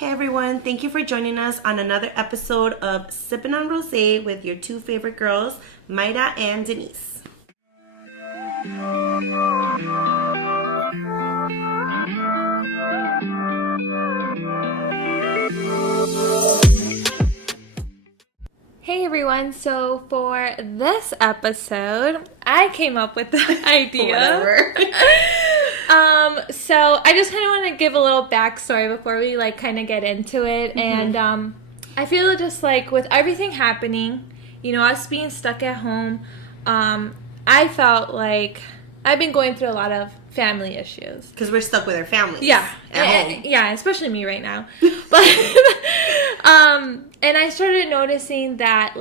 Hey everyone, thank you for joining us on another episode of Sippin on Rosé with your two favorite girls, Mayra and Denise. Hey everyone, so for this episode, I came up with the idea. So I just kind of want to give a little backstory before we kind of get into it. Mm-hmm. And I feel just with everything happening, us being stuck at home, I felt like I've been going through a lot of family issues. Because we're stuck with our families. Yeah. At home. Yeah, especially me right now. But and I started noticing that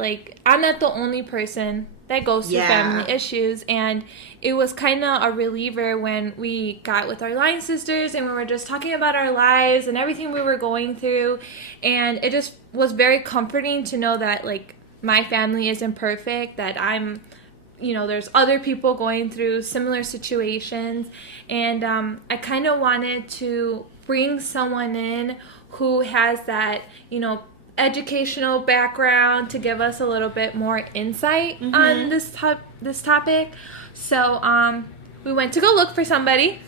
I'm not the only person that goes through family issues, and it was kind of a reliever when we got with our line sisters and we were just talking about our lives and everything we were going through, and it just was very comforting to know that my family isn't perfect, that I'm there's other people going through similar situations, and I kind of wanted to bring someone in who has that educational background to give us a little bit more insight on this topic. So we went to go look for somebody.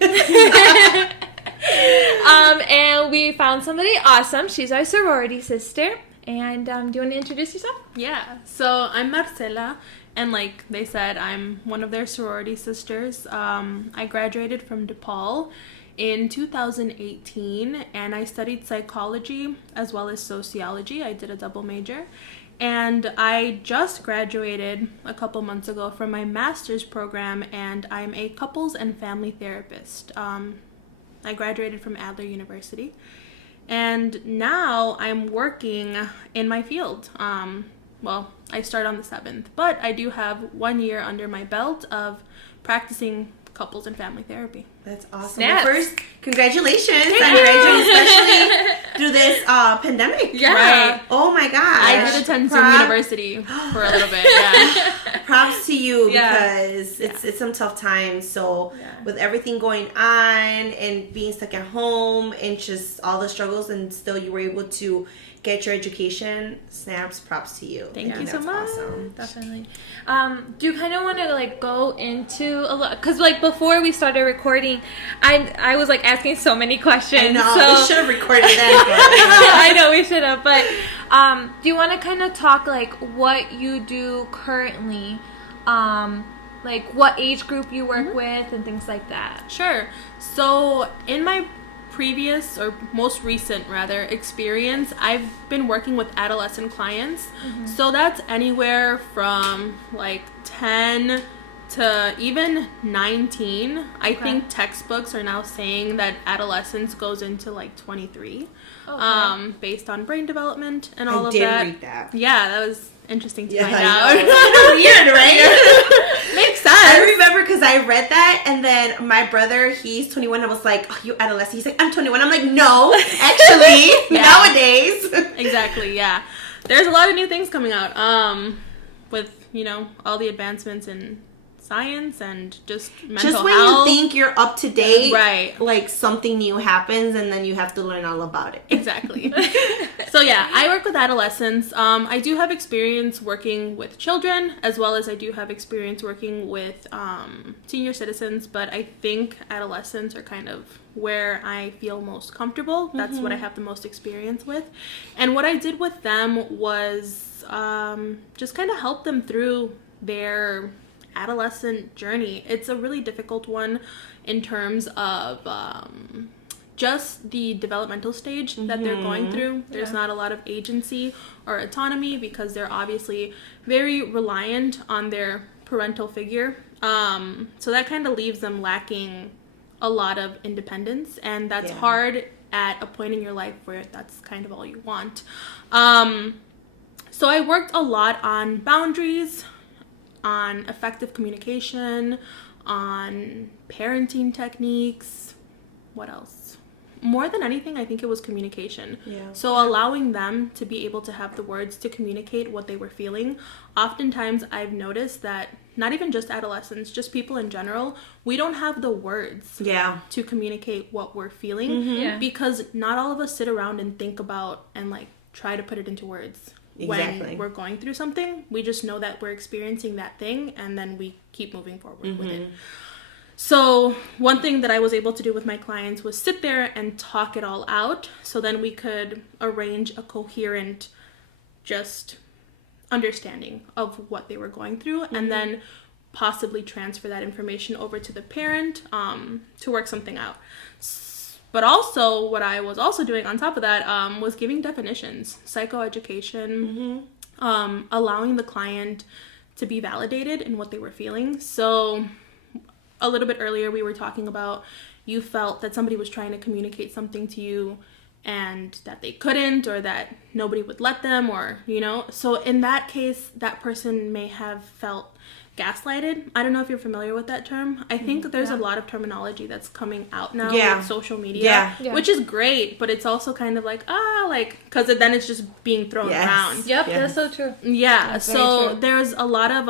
And we found somebody awesome. She's our sorority sister. And do you want to introduce yourself? Yeah. So I'm Marcela, and like they said, I'm one of their sorority sisters. I graduated from DePaul in 2018, and I studied psychology as well as sociology. I did a double major, and I just graduated a couple months ago from my master's program, and I'm a couples and family therapist. I graduated from Adler University, and now I'm working in my field. Well, I start on the 7th, but I do have 1 year under my belt of practicing couples and family therapy. That's awesome. Snaps. Well, first, congratulations on graduating, especially through this pandemic. Yeah. Right. Oh my gosh. I did attend Zoom University for a little bit. Yeah. Props to you, Yeah. because it's some tough times. So with everything going on and being stuck at home and just all the struggles, and still you were able to get your education, snaps, props to you. Thank you so much. Awesome. Definitely. Do you kind of want to go into a lot, because before we started recording, I was asking so many questions. I know, so we should have recorded that. I know we should have, but do you want to kind of talk what you do currently, what age group you work with and things like that? Sure. So in my previous, or most recent rather, experience, I've been working with adolescent clients. So that's anywhere from 10 to even 19. I think textbooks are now saying that adolescence goes into 23, based on brain development and all of that. I did read that. Yeah, that was interesting to find I out. know. Weird, right? Makes sense. I remember because I read that, and then my brother, he's 21. I was like, "Oh, you adolescent?" He's like, "I'm 21." I'm like, "No, actually, nowadays." Exactly. Yeah, there's a lot of new things coming out. With all the advancements in science and just mental just when health. you think you're up to date, right? Something new happens, and then you have to learn all about it. Exactly. So yeah, I work with adolescents. I do have experience working with children, as well as I do have experience working with senior citizens, but I think adolescents are kind of where I feel most comfortable. That's what I have the most experience with. And what I did with them was just kind of help them through their adolescent journey. It's a really difficult one in terms of just the developmental stage that they're going through. There's not a lot of agency or autonomy because they're obviously very reliant on their parental figure. So that kind of leaves them lacking a lot of independence, and that's hard at a point in your life where that's kind of all you want. So I worked a lot on boundaries, on effective communication, on parenting techniques. What else? More than anything, I think it was communication. Yeah. So allowing them to be able to have the words to communicate what they were feeling. Oftentimes I've noticed that not even just adolescents, just people in general, we don't have the words to communicate what we're feeling because not all of us sit around and think about and like try to put it into words. When we're going through something, we just know that we're experiencing that thing and then we keep moving forward with it. So one thing that I was able to do with my clients was sit there and talk it all out so then we could arrange a coherent just understanding of what they were going through and then possibly transfer that information over to the parent to work something out. But also, what I was also doing on top of that was giving definitions, psychoeducation, allowing the client to be validated in what they were feeling. So a little bit earlier, we were talking about you felt that somebody was trying to communicate something to you and that they couldn't or that nobody would let them or, you know. So in that case, that person may have felt gaslighted. I don't know if you're familiar with that term. I think there's a lot of terminology that's coming out now with social media, which is great, but it's also kind of like, because then it's just being thrown around. Yep, that's so true. Yeah, so there's a lot of,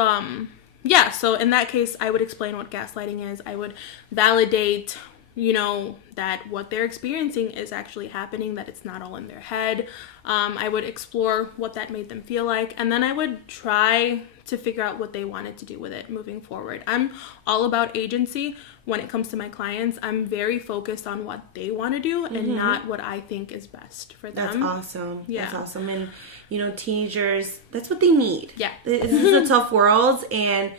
so in that case, I would explain what gaslighting is. I would validate, you know, that what they're experiencing is actually happening, that it's not all in their head. I would explore what that made them feel like, and then I would try to figure out what they wanted to do with it moving forward. I'm all about agency when it comes to my clients. I'm very focused on what they want to do and not what I think is best for them. That's awesome. Yeah. That's awesome. And, you know, teenagers, that's what they need. Yeah. This is a tough world. And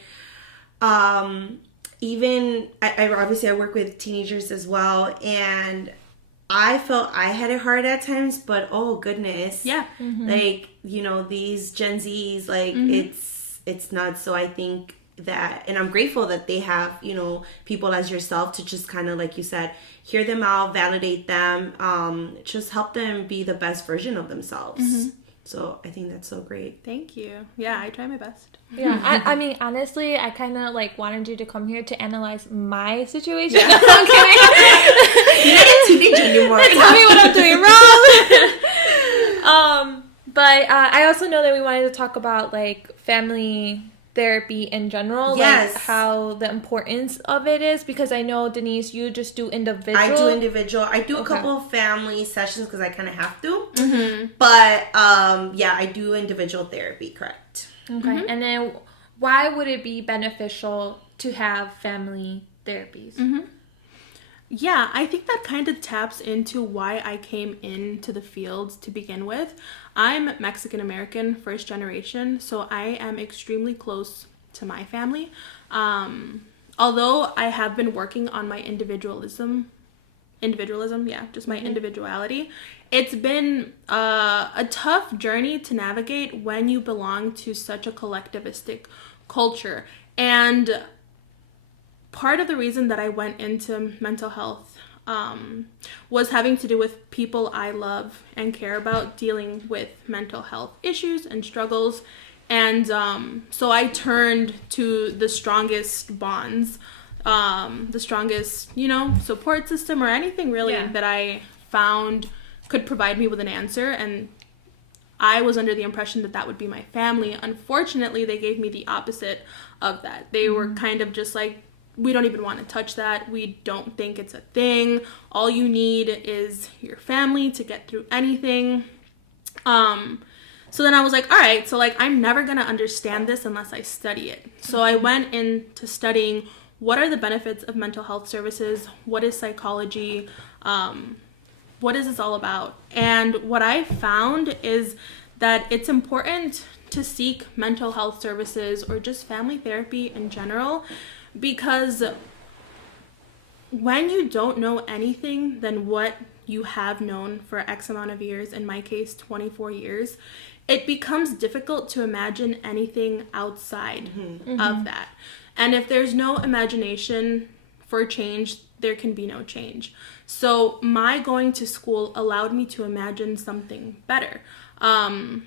even, I obviously I work with teenagers as well. And I felt I had it hard at times, but oh goodness. Yeah. Like, you know, these Gen Zs, like it's nuts. So I think that, and I'm grateful that they have, you know, people as yourself to just kind of, like you said, hear them out, validate them, just help them be the best version of themselves. So I think that's so great. Thank you. Yeah, I try my best. Yeah, I mean, honestly, I kind of like wanted you to come here to analyze my situation. I'm kidding. You're not a teenager anymore. Tell me what I'm doing wrong. But I also know that we wanted to talk about like family therapy in general, like how the importance of it is, because I know, Denise, you just do individual. I do individual. I do a couple of family sessions because I kind of have to. But I do individual therapy, correct. Okay. And then why would it be beneficial to have family therapies? Yeah, I think that kind of taps into why I came into the field to begin with. I'm Mexican American, first generation, so I am extremely close to my family. Although I have been working on my individualism, just my individuality, it's been a tough journey to navigate when you belong to such a collectivistic culture. And part of the reason that I went into mental health was having to do with people I love and care about dealing with mental health issues and struggles. And so I turned to the strongest bonds, the strongest, you know, support system or anything really that I found could provide me with an answer. And I was under the impression that that would be my family. Unfortunately, they gave me the opposite of that. They were kind of just like, we don't even want to touch that. We don't think it's a thing. All you need is your family to get through anything. So then I was like, all right, so like I'm never going to understand this unless I study it. So I went into studying what are the benefits of mental health services? What is psychology? What is this all about? And what I found is that it's important to seek mental health services or just family therapy in general, because when you don't know anything than what you have known for X amount of years, in my case 24 years, it becomes difficult to imagine anything outside of that. And if there's no imagination for change, there can be no change. So my going to school allowed me to imagine something better. And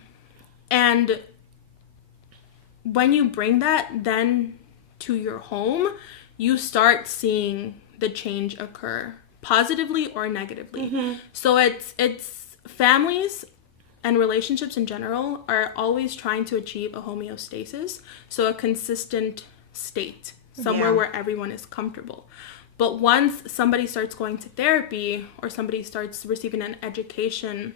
when you bring that then to your home, you start seeing the change occur positively or negatively. So it's families and relationships in general are always trying to achieve a homeostasis, so a consistent state, somewhere where everyone is comfortable. But once somebody starts going to therapy, or somebody starts receiving an education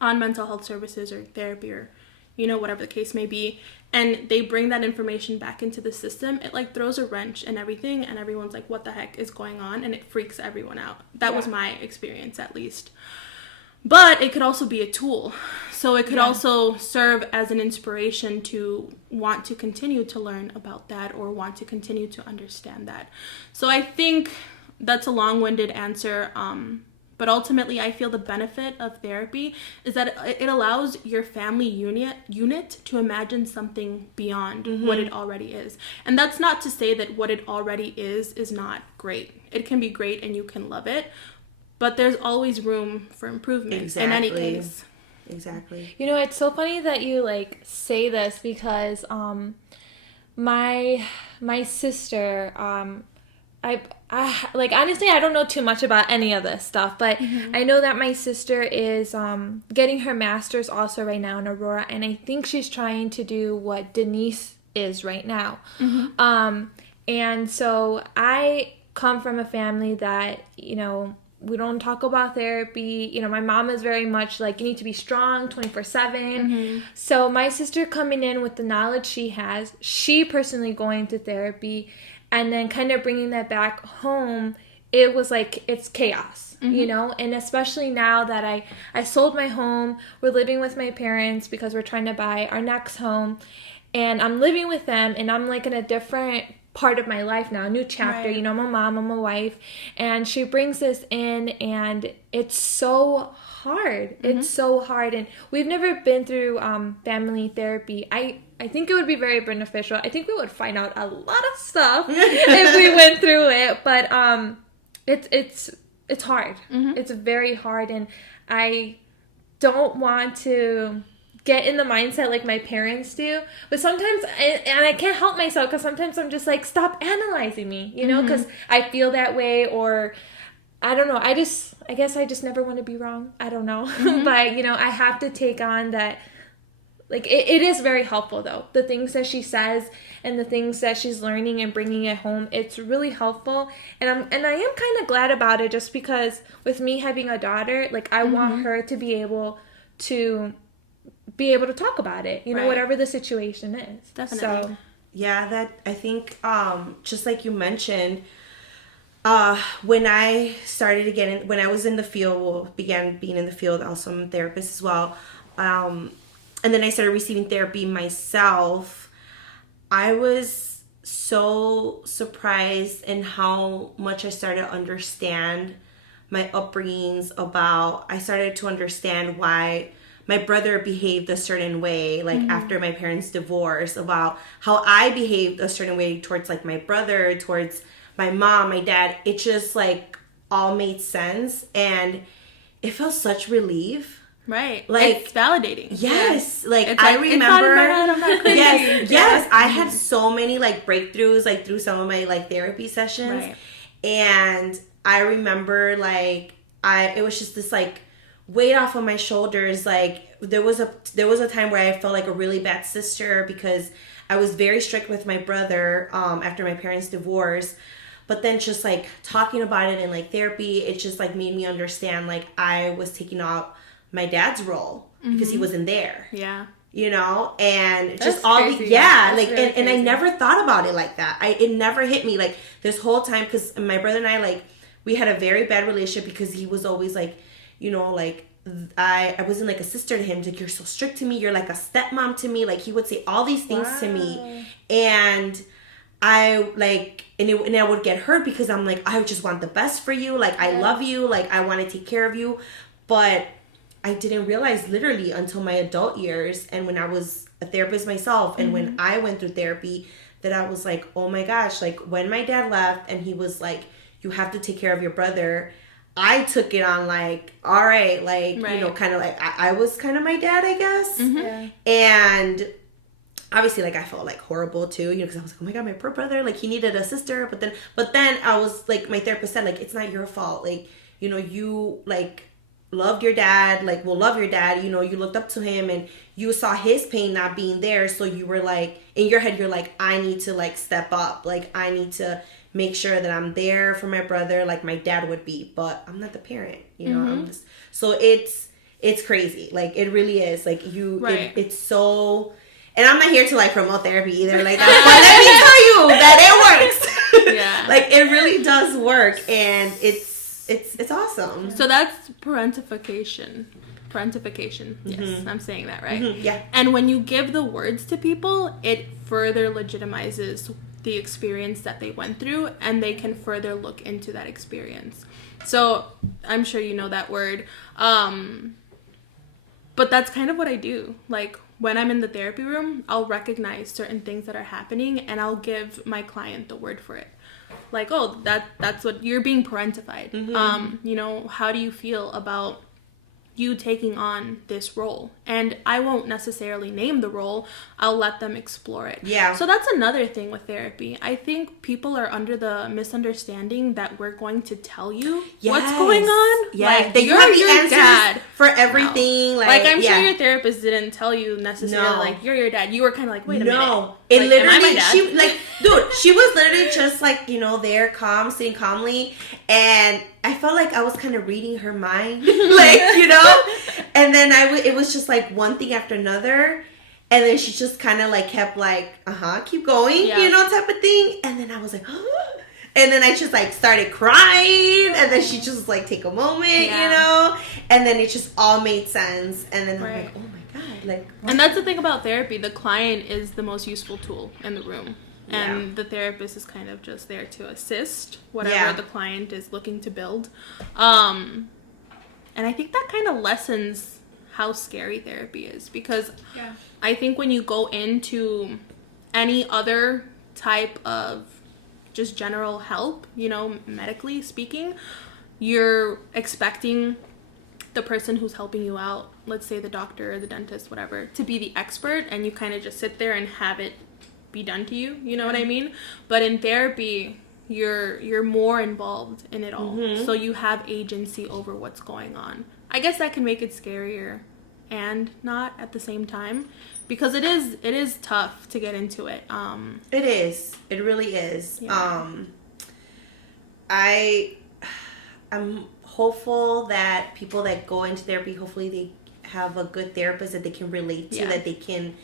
on mental health services or therapy, or, you know, whatever the case may be, and they bring that information back into the system, it like throws a wrench in everything, and everyone's like, what the heck is going on? And it freaks everyone out. That was my experience, at least. But it could also be a tool. So it could also serve as an inspiration to want to continue to learn about that, or want to continue to understand that. So I think that's a long-winded answer. But ultimately, I feel the benefit of therapy is that it allows your family unit to imagine something beyond what it already is. And that's not to say that what it already is not great. It can be great and you can love it. But there's always room for improvement in any case. Exactly. You know, it's so funny that you like say this, because my sister, I like, honestly, I don't know too much about any of this stuff, but I know that my sister is getting her master's also right now in Aurora, and I think she's trying to do what Denise is right now. And so I come from a family that, you know, we don't talk about therapy. You know, my mom is very much like, you need to be strong 24/7. So my sister coming in with the knowledge she has, she personally going to therapy, and then kind of bringing that back home, it was like, it's chaos, you know? And especially now that I sold my home, we're living with my parents because we're trying to buy our next home, and I'm living with them, and I'm like in a different part of my life now, a new chapter. You know, I'm a mom, I'm a wife, and she brings this in, and it's so hard. It's so hard, and we've never been through family therapy. I think it would be very beneficial. I think we would find out a lot of stuff if we went through it, but it's hard. It's very hard, and I don't want to get in the mindset like my parents do, but sometimes I can't help myself, because sometimes I'm just like, stop analyzing me, you know, because I feel that way, or I don't know, I guess I just never want to be wrong, I don't know. But you know, I have to take on that, like it is very helpful though, the things that she says and the things that she's learning and bringing it home, it's really helpful, and I am kind of glad about it, just because with me having a daughter, like I want her to be able to talk about it, you know, whatever the situation is. Definitely. So, yeah, that I think, just like you mentioned, when I started to get in, when I was in the field, began being in the field, also I'm a therapist as well, and then I started receiving therapy myself, I was so surprised in how much I started to understand my upbringings I started to understand why my brother behaved a certain way, like after my parents' divorce, about how I behaved a certain way towards like my brother, towards my mom, my dad. It just like all made sense, and it felt such relief. Right. Like, it's validating. Yes. Like, it's I like, remember. It's not in my head, I'm not crazy. Yes. I had so many like breakthroughs like through some of my like therapy sessions. Right. And I remember like it was just this like weight off of my shoulders. Like there was a time where I felt like a really bad sister, because I was very strict with my brother after my parents' divorce. But then just like talking about it in like therapy, it just like made me understand like I was taking out my dad's role because he wasn't there. Yeah. You know, and That's just all crazy. like really and I never thought about it like that. It never hit me like this whole time, because my brother and I, like, we had a very bad relationship because he was always like, you know, like I wasn't like a sister to him. Like, you're so strict to me, you're like a stepmom to me. Like, he would say all these things to me, and I like, and I would get hurt because I'm like, I just want the best for you. Like, I love you. Like, I want to take care of you. But I didn't realize literally until my adult years, and when I was a therapist myself, and when I went through therapy, that I was like, oh my gosh, like when my dad left and he was like, you have to take care of your brother, I took it on like, all right, like, you know, kind of like I was kind of my dad, I guess. Yeah. And obviously, like, I felt like horrible too, you know, because I was like, oh my god, my poor brother, like, he needed a sister. But then I was like, my therapist said, like, it's not your fault, like, you know, you like, loved your dad, like, will love your dad, you know, you looked up to him and you saw his pain not being there. So you were like, in your head, you're like, I need to like step up. Like, I need to make sure that I'm there for my brother like my dad would be, but I'm not the parent, you know. I'm just, so it's crazy. Like, it really is. Like, it's so, and I'm not here to like promote therapy either. Like, that's why let me tell you that it works. Yeah. Like, it really does work, and it's awesome. So that's parentification. Yes, I'm saying that right. Yeah. And when you give the words to people, it further legitimizes the experience that they went through, and they can further look into that experience. So I'm sure you know that word. But that's kind of what I do. Like, when I'm in the therapy room, I'll recognize certain things that are happening, and I'll give my client the word for it. Like, oh, that's what you're being parentified. You know, how do you feel about you taking on this role? And I won't necessarily name the role. I'll let them explore it. Yeah. So that's another thing with therapy. I think people are under the misunderstanding that we're going to tell you what's going on. Yeah. Like, that you have the answers dad for everything. No. Like, I'm sure your therapist didn't tell you necessarily, like, you're your dad. You were kind of like, wait a minute. No. It like, literally, am I my dad? she, like, dude, she was literally just like, you know, there, calm, sitting calmly. And I felt like I was kind of reading her mind. Like, you know? And then it was just like one thing after another. And then she just kind of like kept like, keep going, you know, type of thing. And then I was like, and then I just like started crying. And then she just like take a moment, you know. And then it just all made sense. And then I'm like, oh my God. Like, what? And that's the thing about therapy. The client is the most useful tool in the room. And the therapist is kind of just there to assist whatever the client is looking to build. And I think that kind of lessens how scary therapy is, because I think when you go into any other type of just general help, you know, medically speaking, you're expecting the person who's helping you out, let's say the doctor or the dentist, whatever, to be the expert, and you kind of just sit there and have it be done to you, you know what I mean? But in therapy, you're more involved in it all, so you have agency over what's going on. I guess that can make it scarier and not at the same time, because it is tough to get into it. It is. It really is. I'm hopeful that people that go into therapy, hopefully they have a good therapist that they can relate to, that they can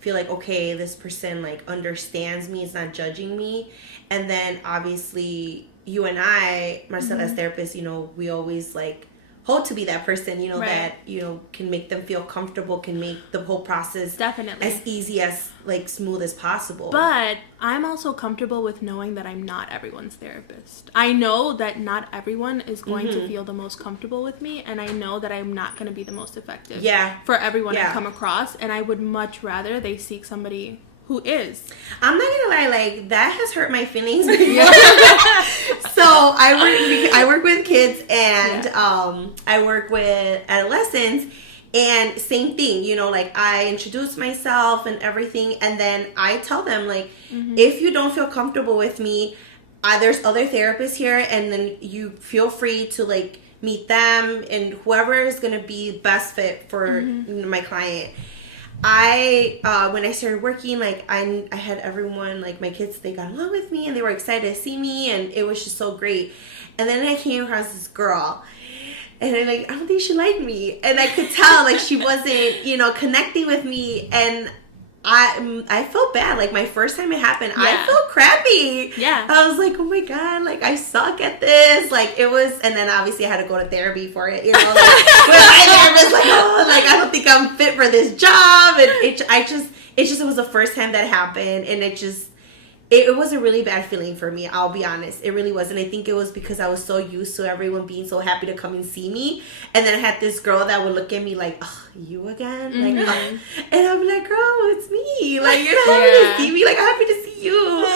feel like, okay, this person like understands me, it's not judging me. And then obviously you and I, Marcela's therapist, you know, we always like hope to be that person, you know, that, you know, can make them feel comfortable, can make the whole process definitely as easy as like smooth as possible. But I'm also comfortable with knowing that I'm not everyone's therapist. I know that not everyone is going to feel the most comfortable with me, and I know that I'm not going to be the most effective for everyone I come across, and I would much rather they seek somebody who is. I'm not gonna lie, like, that has hurt my feelings before. So I work with kids, and I work with adolescents, and same thing, you know, like, I introduce myself and everything, and then I tell them, like, if you don't feel comfortable with me, there's other therapists here, and then you feel free to like meet them and whoever is gonna be best fit for my client. When I started working, like, I had everyone, like, my kids, they got along with me, and they were excited to see me, and it was just so great. And then I came across this girl, and I'm like, I don't think she liked me, and I could tell, like, she wasn't, you know, connecting with me, and I felt bad. Like, my first time it happened, I felt crappy. I was like, oh my God, like, I suck at this. Like, it was, and then obviously I had to go to therapy for it, you know, like, with my therapist, like, oh, like, I don't think I'm fit for this job. And it was the first time that happened, and it was a really bad feeling for me, I'll be honest. It really was. And I think it was because I was so used to everyone being so happy to come and see me. And then I had this girl that would look at me like, oh, you again? Like, and I'd be like, girl, it's me. Like, you're happy to see me. Like, I'm happy to see you.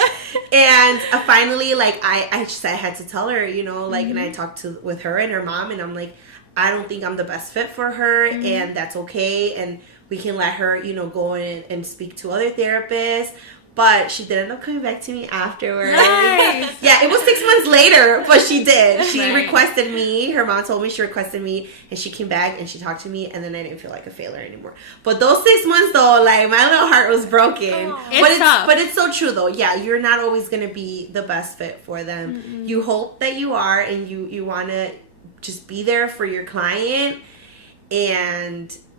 And finally, like, I had to tell her, you know, like, and I talked with her and her mom, and I'm like, I don't think I'm the best fit for her, and that's okay. And we can let her, you know, go in and speak to other therapists. But she did end up coming back to me afterwards. Nice. Yeah, it was 6 months later, but she did. She Right. requested me. Her mom told me she requested me, and she came back and she talked to me, and then I didn't feel like a failure anymore. But those 6 months, though, like, my little heart was broken. But it's so true, though. Yeah, you're not always going to be the best fit for them. Mm-mm. You hope that you are, and you want to just be there for your client,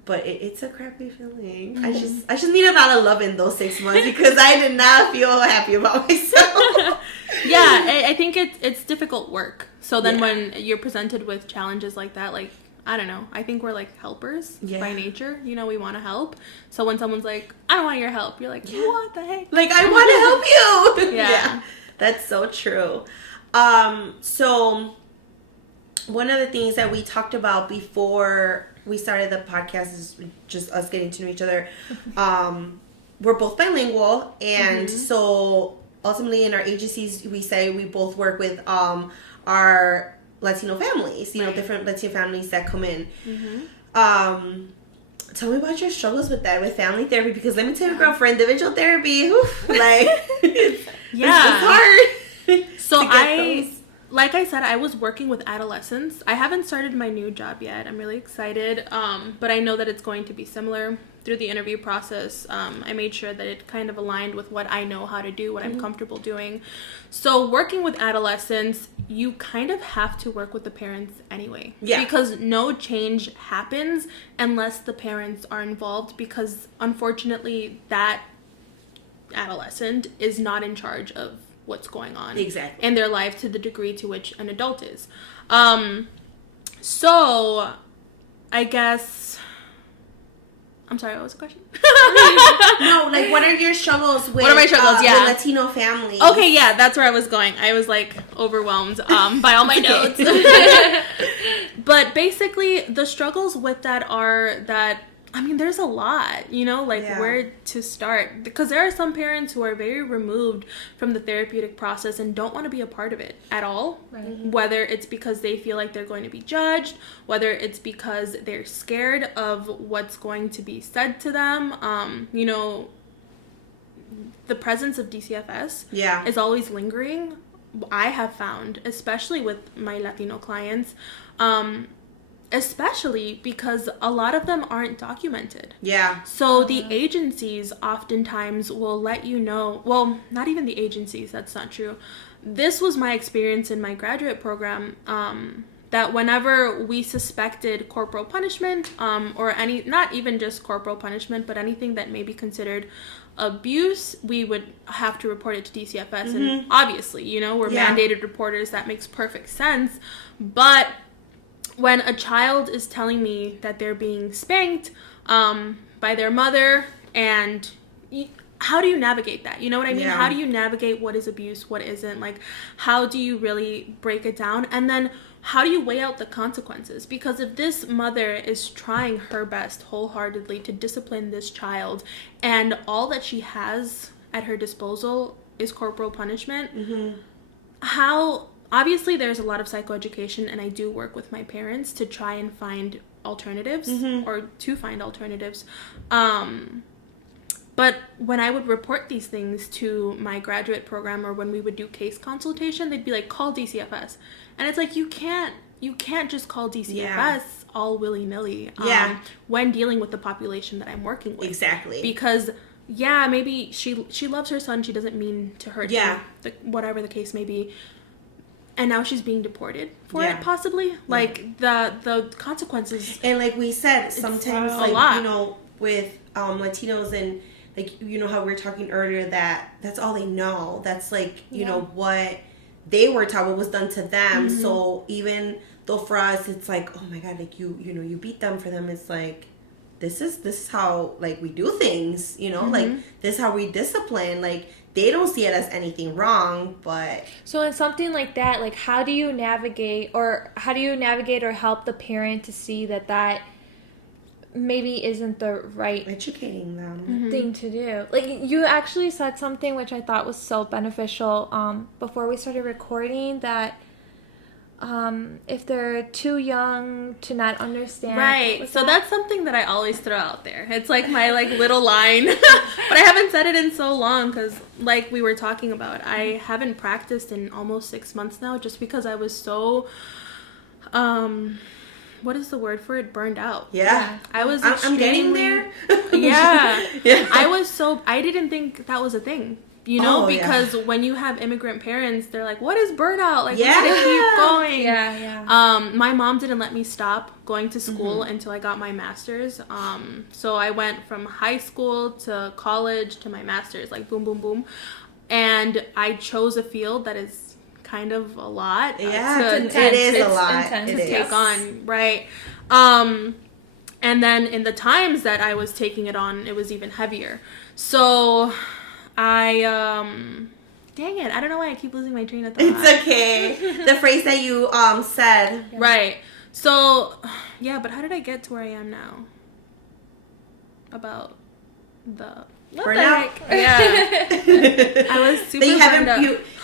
but it's a crappy feeling. Mm-hmm. I just need a lot of love in those 6 months because I did not feel happy about myself. Yeah, I think it's difficult work. So then when you're presented with challenges like that, like, I don't know, I think we're like helpers by nature. You know, we want to help. So when someone's like, I don't want your help, you're like, what the heck? Like, I want to help you. Yeah. That's so true. So one of the things that we talked about before we started the podcast is just us getting to know each other. We're both bilingual, and so ultimately in our agencies, we say we both work with our Latino families, you know, different Latino families that come in. Tell me about your struggles with that, with family therapy, because let me tell you, girl, for individual therapy, like, it's hard. So like I said, I was working with adolescents. I haven't started my new job yet. I'm really excited, but I know that it's going to be similar. Through the interview process, I made sure that it kind of aligned with what I know how to do, what I'm comfortable doing. So working with adolescents, you kind of have to work with the parents anyway. Yeah. Because no change happens unless the parents are involved, because unfortunately that adolescent is not in charge of what's going on in their life to the degree to which an adult is. So I guess, I'm sorry, what was the question? No, like, what are your struggles with, what are my struggles? with Latino families? Okay, yeah, that's where I was going. I was like overwhelmed by all my notes. But basically the struggles with that are that, I mean, there's a lot, you know, like where to start, because there are some parents who are very removed from the therapeutic process and don't want to be a part of it at all, whether it's because they feel like they're going to be judged, whether it's because they're scared of what's going to be said to them. You know, the presence of DCFS is always lingering, I have found, especially with my Latino clients. Especially because a lot of them aren't documented. Yeah. So the agencies oftentimes will let you know, well, not even the agencies, that's not true. This was my experience in my graduate program, that whenever we suspected corporal punishment, or any, not even just corporal punishment, but anything that may be considered abuse, we would have to report it to DCFS. And obviously, you know, we're mandated reporters, that makes perfect sense. But when a child is telling me that they're being spanked by their mother, and how do you navigate that? You know what I mean? How do you navigate what is abuse, what isn't? Like, how do you really break it down? And then how do you weigh out the consequences? Because if this mother is trying her best wholeheartedly to discipline this child, and all that she has at her disposal is corporal punishment, how... Obviously, there's a lot of psychoeducation, and I do work with my parents to try and find alternatives, or to find alternatives. But when I would report these things to my graduate program, or when we would do case consultation, they'd be like, call DCFS. And it's like, you can't just call DCFS all willy-nilly when dealing with the population that I'm working with. Exactly. Because... yeah, maybe she loves her son. She doesn't mean to hurt him, whatever the case may be. And now she's being deported for it, possibly. Like, the consequences. And like we said, sometimes, like, you know, with Latinos, and, like, you know how we were talking earlier, that's all they know. That's, like, you know, what they were taught, what was done to them. So even though for us, it's like, oh my God, like, you know, you beat them, for them, it's like, this is how, like, we do things, you know? Like, this is how we discipline, like... They don't see it as anything wrong, but... So in something like that, like, how do you navigate or help the parent to see that maybe isn't the right... Educating them. Thing to do. Like, you actually said something which I thought was so beneficial before we started recording, that if they're too young to not understand. Right. So that's something that I always throw out there. It's like my like little line, but I haven't said it in so long because like we were talking about, I haven't practiced in almost 6 months now just because I was so, what is the word for it? Burned out. Yeah. I was I'm getting there. Yeah. Yeah. I didn't think that was a thing. You know, because when you have immigrant parents, they're like, what is burnout? Like, we gotta keep going. Yeah. My mom didn't let me stop going to school until I got my master's. So I went from high school to college to my master's, like boom, boom, boom. And I chose a field that is kind of a lot. Yeah, it is a lot to take on, right? And then in the times that I was taking it on, it was even heavier. So dang it, I don't know why I keep losing my train of thought. It's okay. The phrase that you said. Right. So, yeah, but how did I get to where I am now? About the burnout? Yeah. I was super you burned up.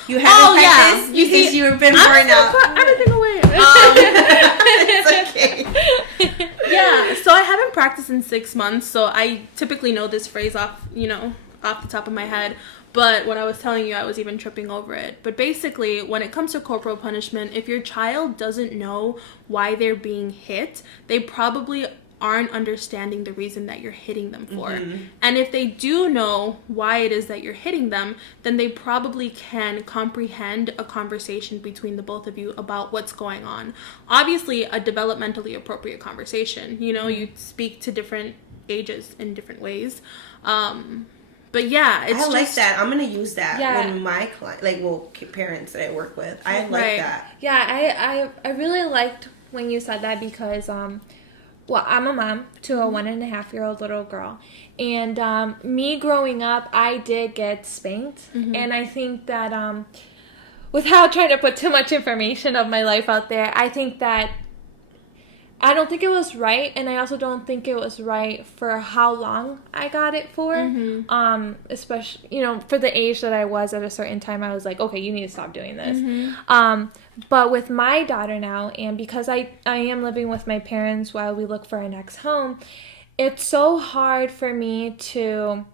You haven't practiced because you've been burned out. Put everything away. It's okay. Yeah, so I haven't practiced in 6 months, so I typically know this phrase off the top of my head. But when I was telling you, I was even tripping over it. But basically, when it comes to corporal punishment, if your child doesn't know why they're being hit, they probably aren't understanding the reason that you're hitting them for. And if they do know why it is that you're hitting them, then they probably can comprehend a conversation between the both of you about what's going on. Obviously, a developmentally appropriate conversation. You know, you speak to different ages in different ways. But yeah, it's I like that. I'm gonna use that when my parents that I work with. I like that. Yeah, I really liked when you said that because well, I'm a mom to a 1.5-year-old little girl, and me growing up, I did get spanked, and I think that without trying to put too much information of my life out there, I think that I don't think it was right, and I also don't think it was right for how long I got it for. Especially, for the age that I was at a certain time, I was like, okay, you need to stop doing this. But with my daughter now, and because I am living with my parents while we look for our next home, it's so hard for me to,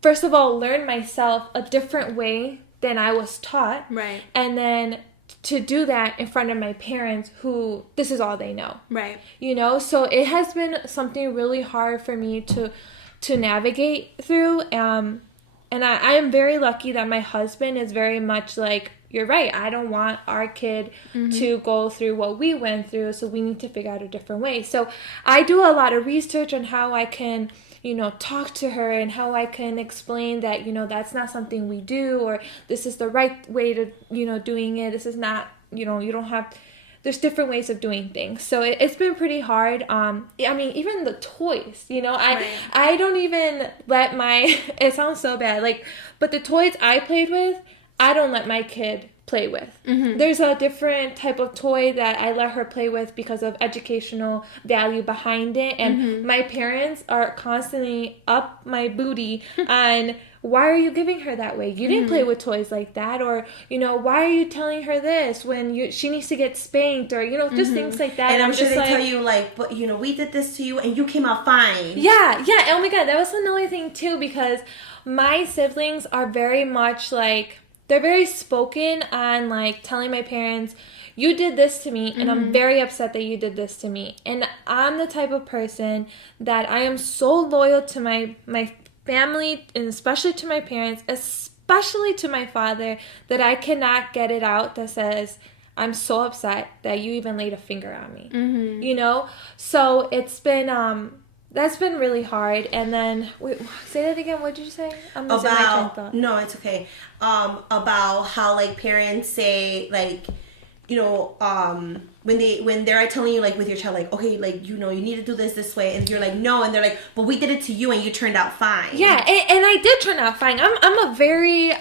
first of all, learn myself a different way than I was taught. Right. And then to do that in front of my parents who this is all they know. Right. So it has been something really hard for me to navigate through. And I am very lucky that my husband is very much like, you're right, I don't want our kid to go through what we went through, so we need to figure out a different way. So I do a lot of research on how I can talk to her and how I can explain that, that's not something we do, or this is the right way to, doing it. This is not, you don't have, there's different ways of doing things. So it's been pretty hard. I mean, even the toys, I don't even let it sounds so bad, but the toys I played with, I don't let my kid play with. There's a different type of toy that I let her play with because of educational value behind it, and my parents are constantly up my booty on why are you giving her that way? You didn't play with toys like that, or why are you telling her this when she needs to get spanked, or just things like that. And I'm sure they tell you but we did this to you and you came out fine. Yeah. Oh my god, that was another thing too, because my siblings are very much they're very spoken on telling my parents, you did this to me, and I'm very upset that you did this to me. And I'm the type of person that I am so loyal to my family, and especially to my parents, especially to my father, that I cannot get it out that says, I'm so upset that you even laid a finger on me. So it's been that's been really hard. And then, wait, say that again. What did you say? I'm losing my train of thought. No, it's okay. About how parents say when they're telling you with your child okay you need to do this way, and you're like no, and they're like, but we did it to you and you turned out fine. Yeah, and I did turn out fine. I'm a very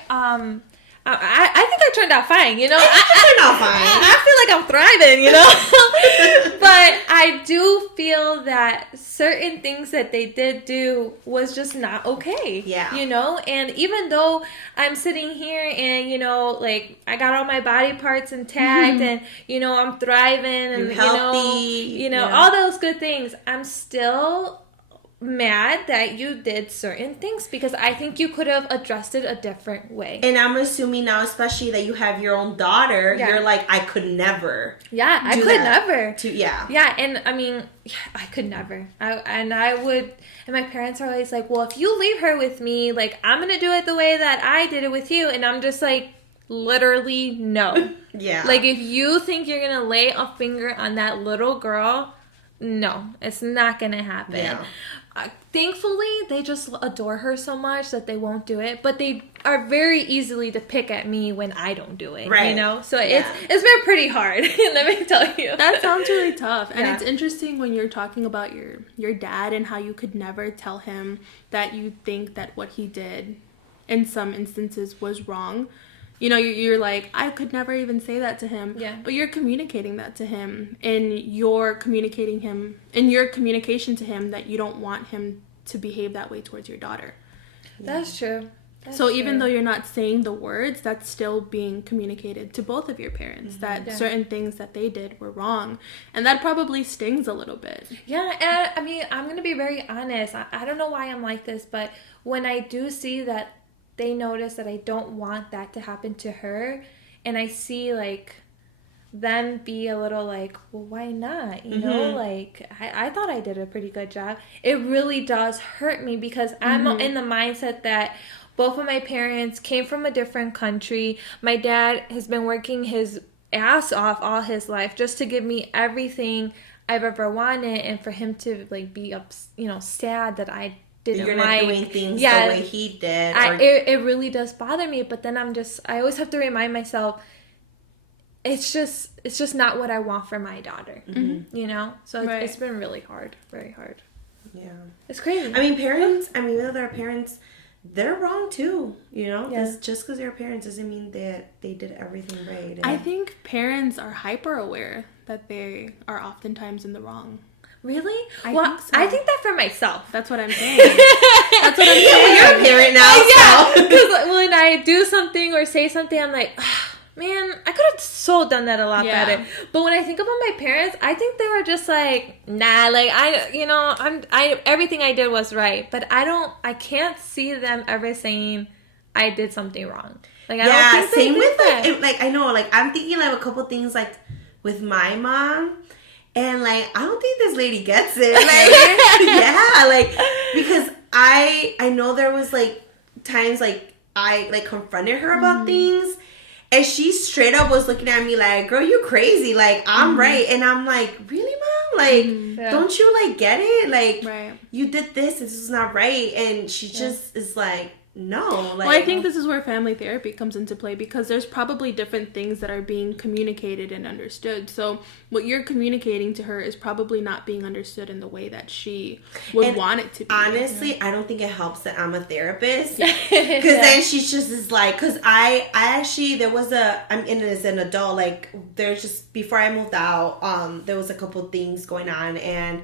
I think I turned out fine, you know. I turned out fine. I feel like I'm thriving, you know. But I do feel that certain things that they did do was just not okay. Yeah. You know, and even though I'm sitting here and, you know, like I got all my body parts intact and, you know, I'm thriving and, you're healthy, you know, all those good things, I'm still mad that you did certain things because I think you could have addressed it a different way. And I'm assuming now, especially that you have your own daughter, you're like, I could never. Yeah, I could never. Yeah, and I mean, I could never. And my parents are always like, well, if you leave her with me, like, I'm gonna do it the way that I did it with you. And I'm just like, literally, no. Yeah. Like, if you think you're gonna lay a finger on that little girl, no, it's not gonna happen. Yeah. Thankfully, they just adore her so much that they won't do it. But they are very easily to pick at me when I don't do it. Right. You know? So it's been pretty hard. Let me tell you. That sounds really tough. And it's interesting when you're talking about your dad and how you could never tell him that you think that what he did in some instances was wrong. You know, you're like, I could never even say that to him. Yeah. But you're communicating that to him. And you're communicating him in your communication to him that you don't want him to behave that way towards your daughter. That's true. So even though you're not saying the words, that's still being communicated to both of your parents that certain things that they did were wrong. And that probably stings a little bit. Yeah, and I mean, I'm going to be very honest. I don't know why I'm like this, but when I do see that they notice that I don't want that to happen to her, and I see, like, them be a little like, well, why not? You know, like, I thought I did a pretty good job. It really does hurt me because I'm in the mindset that both of my parents came from a different country. My dad has been working his ass off all his life just to give me everything I've ever wanted, and for him to, like, be sad that I didn't You're not doing things the way he did. It really does bother me, but then I always have to remind myself, it's just not what I want for my daughter, you know? So it's been really hard, very hard. Yeah. It's crazy. I mean, even though they're parents, they're wrong too, you know? Yeah. Just because they're parents doesn't mean that they did everything right. I think parents are hyper aware that they are oftentimes in the wrong. Really? I think so. I think that for myself. That's what I'm saying. That's what I'm saying. You're a parent now. Yeah. Because when I do something or say something, I'm like, man, I could have so done that a lot better. But when I think about my parents, I think they were just like, nah, like everything I did was right. But I can't see them ever saying I did something wrong. Like, I don't think same they with that. like I know, like, I'm thinking like a couple things like with my mom. And, like, I don't think this lady gets it. Like, yeah, like, because I know there was, like, times, like, I, like, confronted her about things. And she straight up was looking at me like, girl, you crazy. Like, I'm right. And I'm like, really, Mom? Like, don't you, like, get it? Like, you did this. This is not right. And she just is like, no. Like, well, I think this is where family therapy comes into play because there's probably different things that are being communicated and understood. So what you're communicating to her is probably not being understood in the way that she would want it to be. Honestly, I don't think it helps that I'm a therapist. Because then she just is like, because I actually, as an adult, like, there's just, before I moved out, there was a couple things going on. And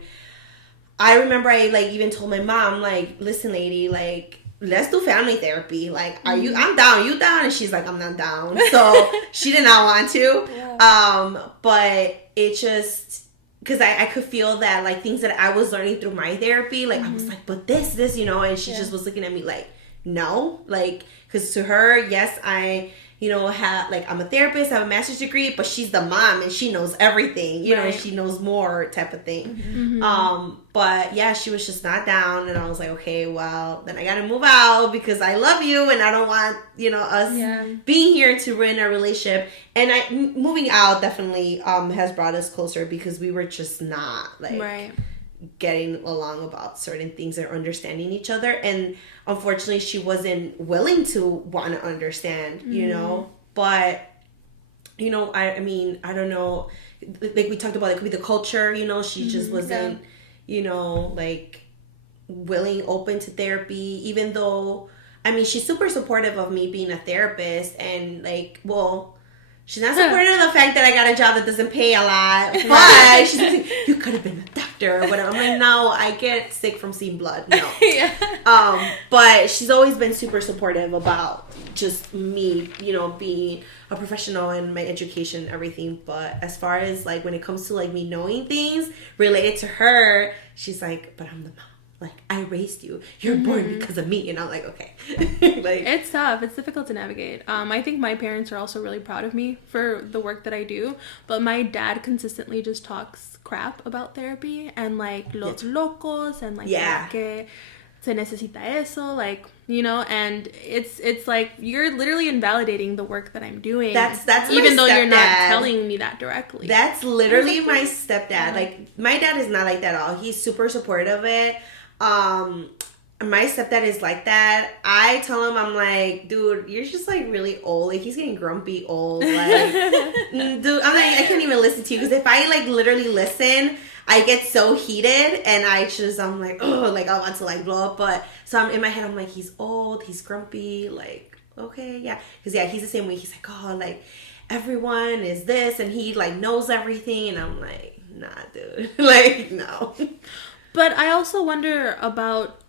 I remember I, like, even told my mom, like, listen, lady, like, let's do family therapy. Like, I'm down, you down? And she's like, I'm not down. So she did not want to. But it just, because I could feel that, like, things that I was learning through my therapy, like, I was like, but this, you know, and she just was looking at me like, no. Like, because to her, yes, I, you know, I'm a therapist, I have a master's degree, but she's the mom and she knows everything, you know, she knows more type of thing. But yeah, she was just not down, and I was like, okay, well, then I gotta move out because I love you and I don't want, you know, us being here to ruin our relationship. And moving out definitely has brought us closer because we were just not like getting along about certain things or understanding each other. And unfortunately, she wasn't willing to want to understand, you know. But, you know, I mean, I don't know. Like we talked about, it could be the culture, you know. She just wasn't, you know, like, willing, open to therapy. Even though, I mean, she's super supportive of me being a therapist, and like, well, she's not supportive of the fact that I got a job that doesn't pay a lot, but she's like, you could have been a doctor or whatever. I'm like, no, I get sick from seeing blood. No. Yeah. But she's always been super supportive about just me, you know, being a professional in my education and everything. But as far as like when it comes to like me knowing things related to her, she's like, but I'm the mom. Like, I raised you. You're born because of me. And I'm like, okay. Like, it's tough. It's difficult to navigate. I think my parents are also really proud of me for the work that I do. But my dad consistently just talks crap about therapy and like los locos and like que se necesita eso, like, you know, and it's like you're literally invalidating the work that I'm doing. That's even though you're not telling me that directly. That's literally my stepdad. Like, my dad is not like that at all. He's super supportive of it. My stepdad is like that. I tell him, I'm like, dude, you're just like really old. Like, he's getting grumpy old. Like, dude, I'm like, I can't even listen to you because if I like literally listen, I get so heated and I'm like, oh, like I want to like blow up. But so I'm in my head, I'm like, he's old, he's grumpy. Like, okay, yeah, because he's the same way. He's like, oh, like everyone is this, and he like knows everything, and I'm like, nah, dude, like no. But I also wonder about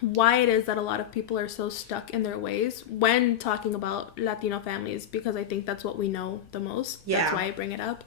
why it is that a lot of people are so stuck in their ways when talking about Latino families, because I think that's what we know the most. Yeah. That's why I bring it up.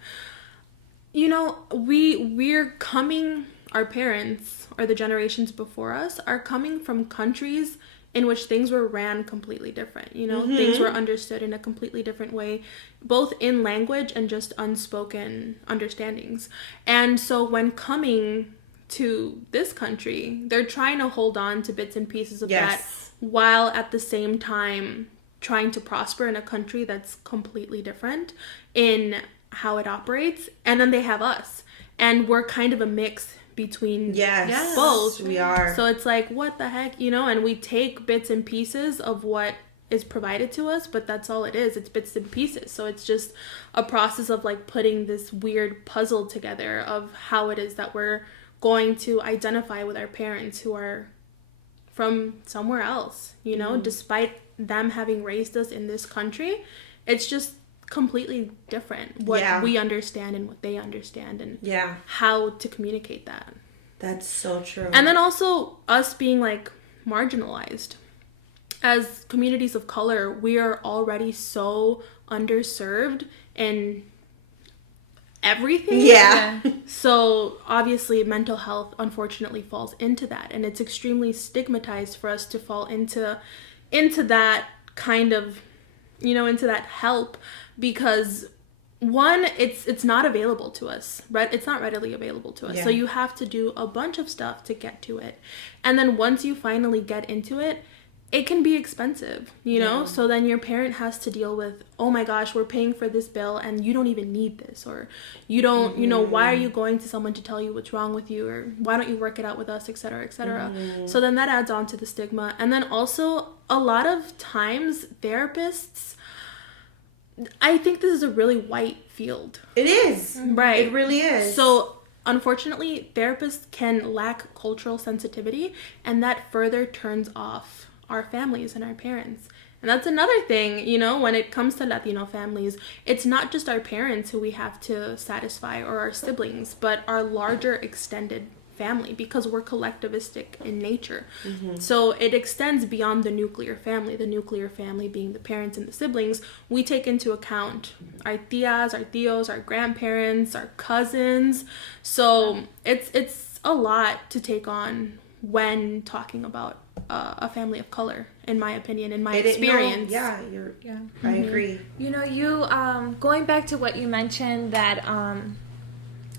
You know, we're coming, our parents or the generations before us are coming from countries in which things were ran completely different. You know, things were understood in a completely different way, both in language and just unspoken understandings. And so when coming to this country, they're trying to hold on to bits and pieces of that while at the same time trying to prosper in a country that's completely different in how it operates. And then they have us, and we're kind of a mix between both. We are. So it's like, what the heck, you know, and we take bits and pieces of what is provided to us, but that's all it is. It's bits and pieces. So it's just a process of like putting this weird puzzle together of how it is that we're going to identify with our parents who are from somewhere else, you know, despite them having raised us in this country. It's just completely different what we understand and what they understand, and how to communicate that. That's so true. And then also us being like marginalized as communities of color, we are already so underserved in everything. So obviously mental health unfortunately falls into that, and it's extremely stigmatized for us to fall into that kind of, you know, into that help, because one, it's not available to us, right? It's not readily available to us. So you have to do a bunch of stuff to get to it, and then once you finally get into it, it can be expensive, you know? So then your parent has to deal with, oh my gosh, we're paying for this bill and you don't even need this, or you don't, you know, why are you going to someone to tell you what's wrong with you, or why don't you work it out with us, etc., etc. So then that adds on to the stigma. And then also a lot of times therapists, I think this is a really white field. It is. Right. It really is. So unfortunately, therapists can lack cultural sensitivity, and that further turns off our families and our parents. And that's another thing, you know, when it comes to Latino families, it's not just our parents who we have to satisfy, or our siblings, but our larger extended family, because we're collectivistic in nature. So it extends beyond the nuclear family being the parents and the siblings. We take into account our tias, our tios, our grandparents, our cousins. So it's a lot to take on when talking about a family of color, in my opinion, in my experience. I agree. You know, you going back to what you mentioned, that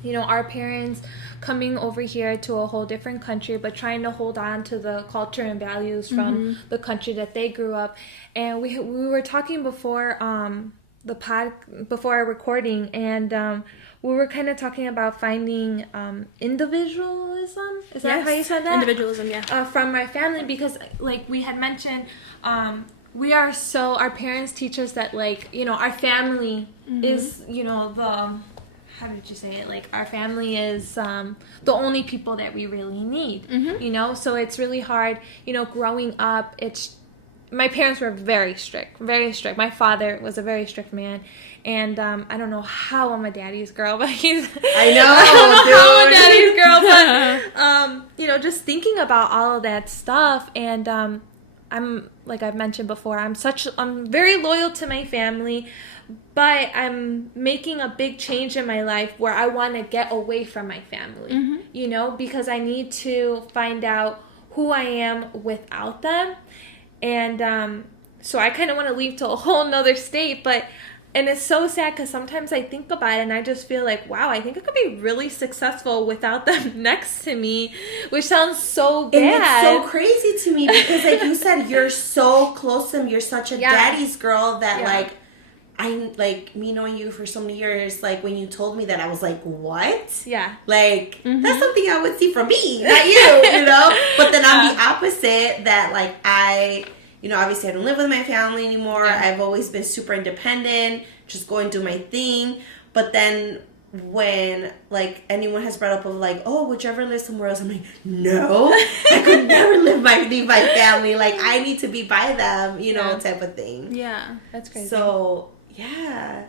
you know, our parents coming over here to a whole different country, but trying to hold on to the culture and values from the country that they grew up. And we were talking before before our recording, and we were kind of talking about finding individualism. Is that how you said that? Individualism, from my family, because like we had mentioned, our parents teach us that, like, you know, our family is, you know, how did you say it? Like, our family is the only people that we really need, you know? So it's really hard, you know, growing up. It's my parents were very strict, very strict. My father was a very strict man. And I don't know how I'm a daddy's girl, but I know, how I'm a daddy's girl, but just thinking about all of that stuff, and I'm, like I've mentioned before, I'm very loyal to my family, but I'm making a big change in my life where I want to get away from my family, because I need to find out who I am without them. And so I kind of want to leave to a whole nother state, and it's so sad because sometimes I think about it and I just feel like, wow, I think I could be really successful without them next to me, which sounds so bad. And it's so crazy to me because, like you said, you're so close to them. You're such a daddy's girl that, me knowing you for so many years, like, when you told me that, I was like, what? Yeah. Like, that's something I would see from me, not you, But then I'm the opposite, that, like, obviously I don't live with my family anymore. Yeah. I've always been super independent, just go and do my thing. But then when, like, anyone has brought up of, like, oh, would you ever live somewhere else? I'm like, no, I could never leave my family. Like, I need to be by them, type of thing. Yeah. That's crazy. So, yeah.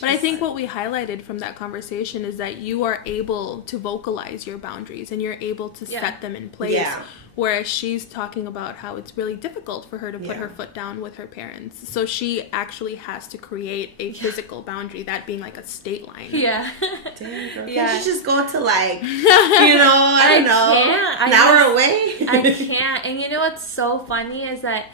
But I think what we highlighted from that conversation is that you are able to vocalize your boundaries and you're able to set them in place. Yeah. Whereas she's talking about how it's really difficult for her to put her foot down with her parents. So she actually has to create a physical boundary, that being like a state line. Yeah. Damn, girl. Yeah. Can't you just go to, like, I don't know, an hour away? I can't. And what's so funny is that,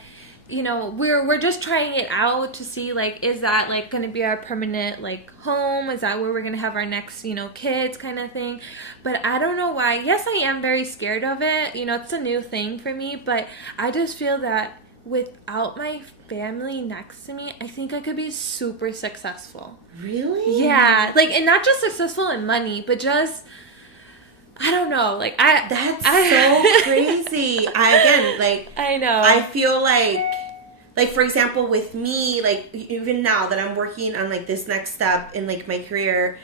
we're just trying it out to see, like, is that, like, going to be our permanent, like, home? Is that where we're going to have our next, kids kind of thing? But I don't know why. Yes, I am very scared of it. It's a new thing for me, but I just feel that without my family next to me, I think I could be super successful. Really? Yeah. Like, and not just successful in money, but just, I don't know. Like, that's so crazy. I know. I feel like, for example, with me, like, even now that I'm working on, like, this next step in, like, my career,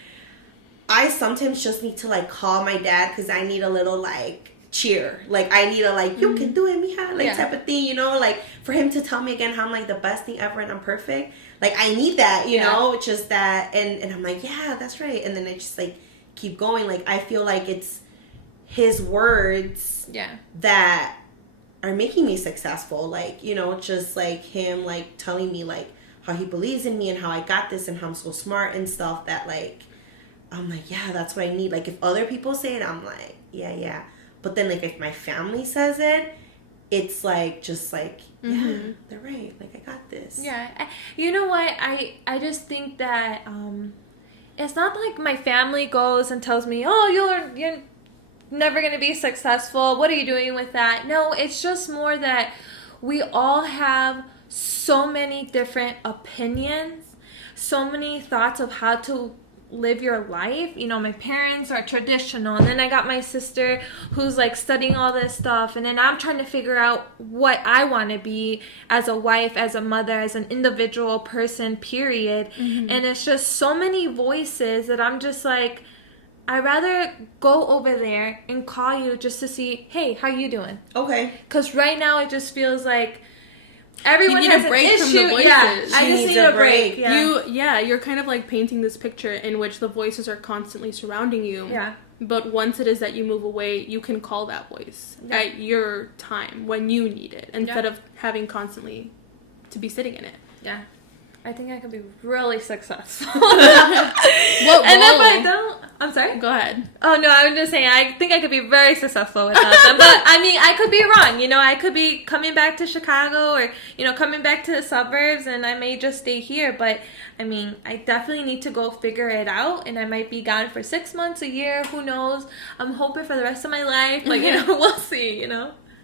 I sometimes just need to, like, call my dad because I need a little, like, cheer. Like, I need a, like, you can do it, mija, like, type of thing, like, for him to tell me again how I'm, like, the best thing ever and I'm perfect. Like, I need that, you know, just that, and I'm like, yeah, that's right. And then I just, like, keep going. Like, I feel like it's his words that are making me successful. Like, just, like, him, like, telling me, like, how he believes in me and how I got this and how I'm so smart and stuff, that, like, I'm like, yeah, that's what I need. Like, if other people say it, I'm like, yeah. But then, like, if my family says it, it's, like, just, like, yeah, they're right. Like, I got this. Yeah. You know what? I just think that it's not like my family goes and tells me, oh, you're never going to be successful. What are you doing with that? No, it's just more that we all have so many different opinions, so many thoughts of how to live your life. My parents are traditional, and then I got my sister who's, like, studying all this stuff, and then I'm trying to figure out what I want to be as a wife, as a mother, as an individual person, period. And it's just so many voices that I'm just like, I'd rather go over there and call you just to see, hey, how you doing? Okay. Because right now it just feels like everyone has a break an issue. From the voices. Yeah, I just need a break. Yeah. You're kind of like painting this picture in which the voices are constantly surrounding you. Yeah. But once it is that you move away, you can call that voice at your time when you need it, instead of having constantly to be sitting in it. Yeah. I think I could be really successful. What and if I don't, I'm sorry? Go ahead. Oh, no, I was just saying, I think I could be very successful without them. But, I mean, I could be wrong. I could be coming back to Chicago or, coming back to the suburbs, and I may just stay here. But, I mean, I definitely need to go figure it out, and I might be gone for 6 months, a year, who knows. I'm hoping for the rest of my life. Like, we'll see,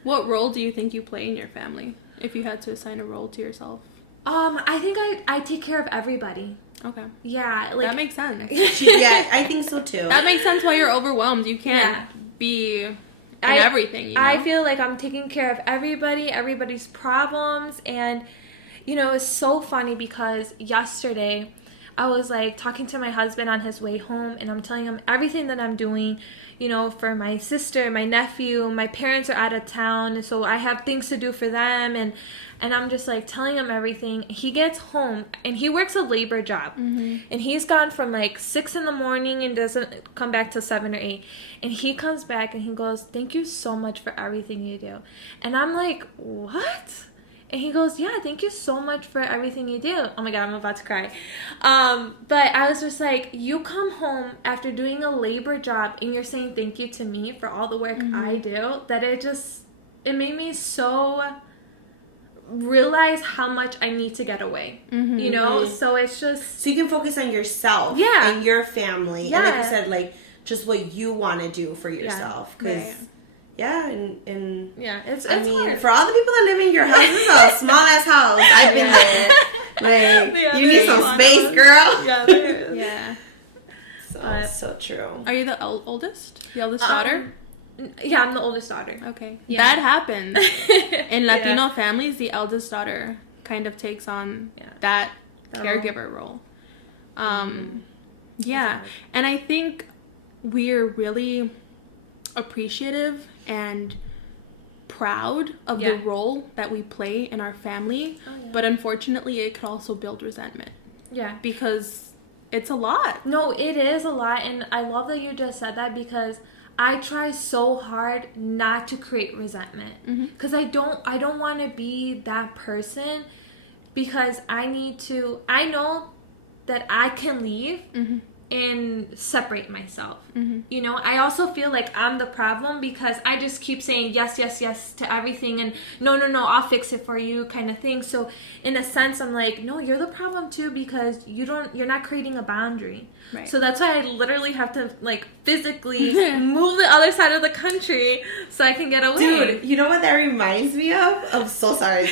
What role do you think you play in your family, if you had to assign a role to yourself? I think I take care of everybody. Okay. Yeah. Like, that makes sense. Yeah, I think so too. That makes sense why you're overwhelmed. You can't be in everything, I feel like I'm taking care of everybody's problems. And, it's so funny because yesterday I was like talking to my husband on his way home, and I'm telling him everything that I'm doing, you know, for my sister, my nephew. My parents are out of town, so I have things to do for them, and I'm just like telling him everything. He gets home and he works a labor job, and he's gone from like 6 a.m. and doesn't come back till 7 or 8. And he comes back and he goes, "Thank you so much for everything you do." And I'm like, "What?" And he goes, "Yeah, thank you so much for everything you do." Oh my God, I'm about to cry. But I was just like, you come home after doing a labor job and you're saying thank you to me for all the work I do, that it made me so realize how much I need to get away, you know? So it's just... So you can focus on yourself and your family. Yeah. And like you said, like, just what you want to do for yourself. Because... Yeah, and it's I mean, hard. for all the people that live in your house, this is a small ass house. I've been there. Like, you need some space, girl. Yeah, there is. Yeah. So true. Are you the oldest? The eldest daughter? Yeah, I'm the oldest daughter. Okay. Yeah. That happens. In Latino families, the eldest daughter kind of takes on that caregiver role. Yeah. And I think we're really appreciative and proud of the role that we play in our family, but unfortunately it could also build resentment. Yeah. Because it's a lot. No, it is a lot, and I love that you just said that, because I try so hard not to create resentment, because I don't want to be that person, because I know that I can leave and separate myself. You know, I also feel like I'm the problem because I just keep saying yes, yes, yes to everything, and no, I'll fix it for you kind of thing. So in a sense, I'm like, no, you're the problem too, because you're not creating a boundary. Right. So that's why I literally have to like physically move the other side of the country so I can get away. Dude, you know what that reminds me of? I'm so sorry.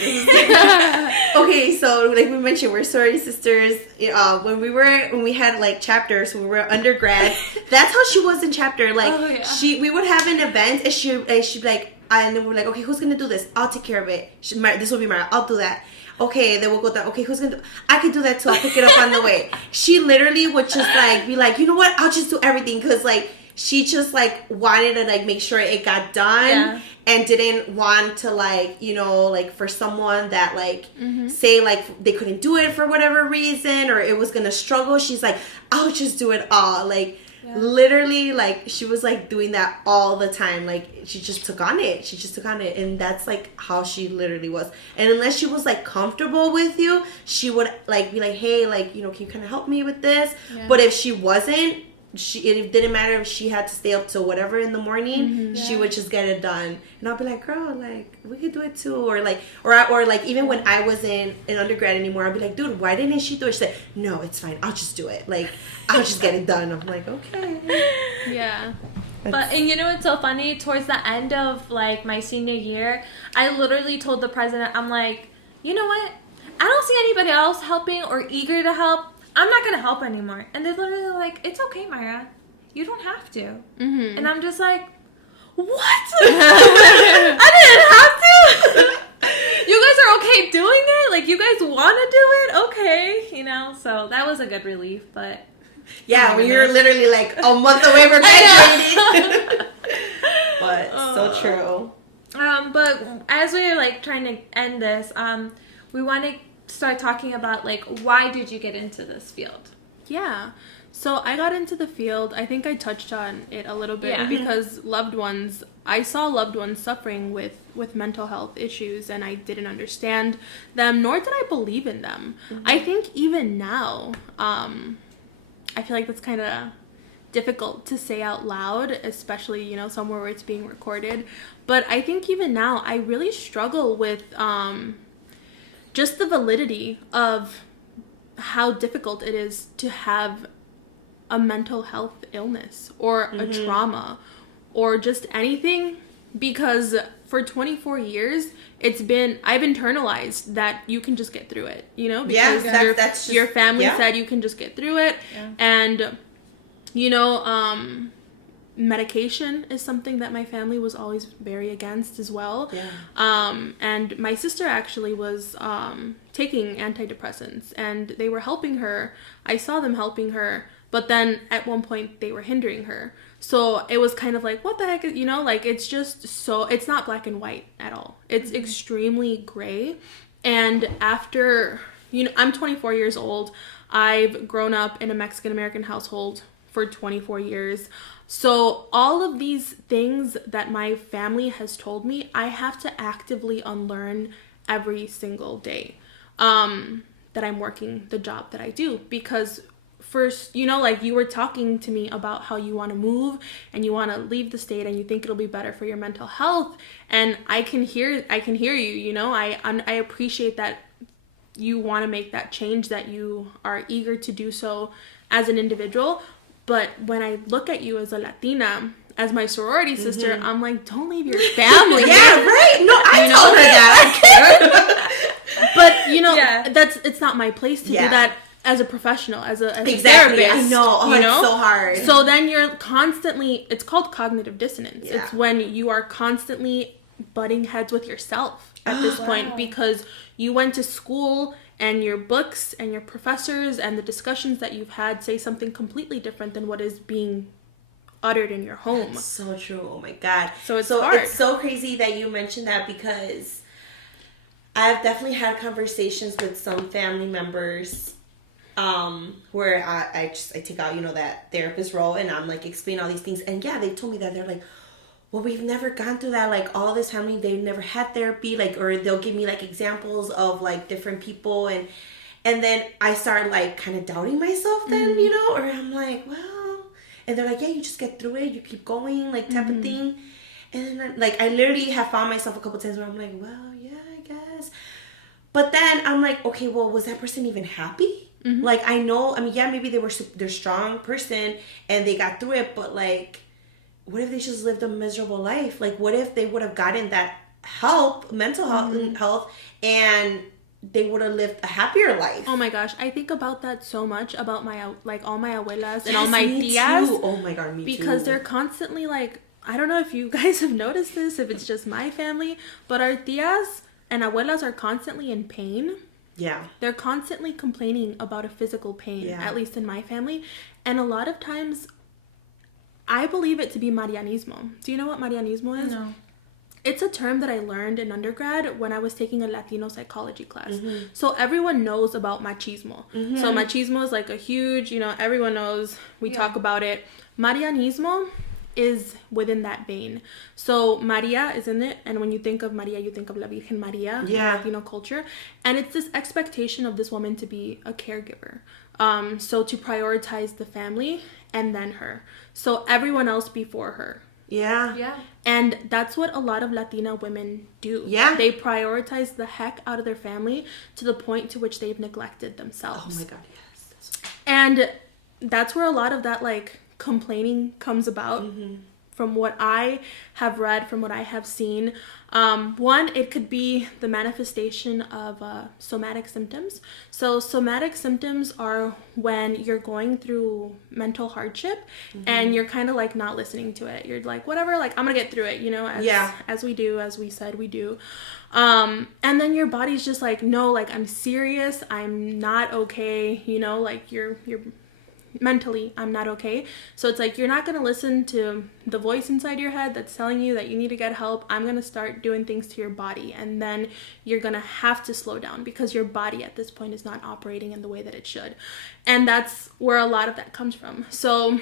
Okay, so like we mentioned, we're sorority sisters. When we had like chapters, when we were undergrad, that's how she was in chapter. Like we would have an event, and she'd be like, and then we're like, okay, who's gonna do this? I'll take care of it. This will be Mayra. I'll do that. Okay, then we'll go down. Okay, who's gonna do? I can do that too. I'll pick it up on the way. She literally would just like be like, you know what? I'll just do everything, because like she just like wanted to like make sure it got done, and didn't want to like, you know, like for someone that like say like they couldn't do it for whatever reason, or it was gonna struggle. She's like, I'll just do it all. Like literally, like she was like doing that all the time. Like she just took on it, and that's like how she literally was. And unless she was like comfortable with you, she would like be like, hey, like, you know, can you kind of help me with this? But if she wasn't, it didn't matter if she had to stay up till whatever in the morning, she would just get it done. And I'll be like, girl, like we could do it too. Or like even when I wasn't in undergrad anymore, I'd be like, dude, why didn't she do it? She said, no, it's fine, I'll just do it. Like I'll just get it done. I'm like, okay. Yeah. And you know what's so funny? Towards the end of like my senior year, I literally told the president, I'm like, you know what? I don't see anybody else helping or eager to help. I'm not going to help anymore. And they're literally like, it's okay, Mayra. You don't have to. And I'm just like, what? I didn't have to? You guys are okay doing it? Like, you guys want to do it? Okay. You know? So that was a good relief, but... Yeah, when you're literally like a month away from graduating. But so true. But as we're like trying to end this, we want to start talking about like, why did you get into this field? Yeah. So I got into the field, I think I touched on it a little bit, because I saw loved ones suffering with mental health issues, and I didn't understand them, nor did I believe in them. I think even now, I feel like that's kind of difficult to say out loud, especially, you know, somewhere where it's being recorded. But I think even now, I really struggle with just the validity of how difficult it is to have a mental health illness or a trauma or just anything, because for 24 years I've internalized that you can just get through it, you know, because your family said you can just get through it. And you know, medication is something that my family was always very against as well. Yeah. And my sister actually was taking antidepressants, and they were helping her. I saw them helping her, but then at one point they were hindering her. So it was kind of like, what the heck, you know, like it's just so, it's not black and white at all. It's extremely gray. And after, you know, I'm 24 years old. I've grown up in a Mexican American household for 24 years. So all of these things that my family has told me, I have to actively unlearn every single day that I'm working the job that I do. Because first, you know, like you were talking to me about how you want to move and you want to leave the state and you think it'll be better for your mental health. And I can hear you, you know, I appreciate that you want to make that change, that you are eager to do so as an individual. But when I look at you as a Latina, as my sorority sister, I'm like, don't leave your family. Yeah, right. No, I told her that. But you know, it's not my place to do that as a professional, as a therapist. I know. Oh, you know? It's so hard. So then you're constantly, it's called cognitive dissonance. Yeah. It's when you are constantly butting heads with yourself at this point, because you went to school and your books and your professors and the discussions that you've had say something completely different than what is being uttered in your home. That's so true. Oh my God. So it's hard. It's so crazy that you mentioned that, because I've definitely had conversations with some family members where I take out, you know, that therapist role, and I'm like explain all these things, and they told me that they're like, well, we've never gone through that, like all this family, they've never had therapy, like, or they'll give me like examples of like different people, and then I start like kind of doubting myself then, you know, or I'm like, well, and they're like, yeah, you just get through it, you keep going, like type of thing. And then like I literally have found myself a couple times where I'm like, well, yeah, I guess. But then I'm like, okay, well, was that person even happy? Like, I know, I mean, yeah, maybe they're a strong person and they got through it, but like, what if they just lived a miserable life? Like, what if they would have gotten that help, mental health, and they would have lived a happier life? Oh my gosh, I think about that so much, about my, like, all my abuelas and all my tias. Too. Oh my God, me too. Because they're constantly like, I don't know if you guys have noticed this, if it's just my family, but our tias and abuelas are constantly in pain. Yeah. They're constantly complaining about a physical pain, at least in my family. And a lot of times, I believe it to be Marianismo. Do you know what Marianismo is? No. It's a term that I learned in undergrad when I was taking a Latino psychology class. So everyone knows about machismo. So machismo is like a huge, you know, everyone knows, we talk about it. Marianismo is within that vein. So Maria is in it, and when you think of Maria, you think of La Virgen Maria in Latino culture. And it's this expectation of this woman to be a caregiver. So to prioritize the family and then her. So everyone else before her. Yeah. And that's what a lot of Latina women do. Yeah. They prioritize the heck out of their family to the point to which they've neglected themselves. Oh my God, yes. And that's where a lot of that, like, complaining comes about. From what I have read, from what I have seen. One, it could be the manifestation of somatic symptoms. So somatic symptoms are when you're going through mental hardship and you're kind of like not listening to it. You're like, whatever, like, I'm gonna get through it, you know, as we do, as we said we do. And then your body's just like, no, like, I'm serious, I'm not okay, you know, like you're mentally, I'm not okay. So it's like, you're not going to listen to the voice inside your head that's telling you that you need to get help. I'm going to start doing things to your body, and then you're going to have to slow down because your body at this point is not operating in the way that it should. And that's where a lot of that comes from. So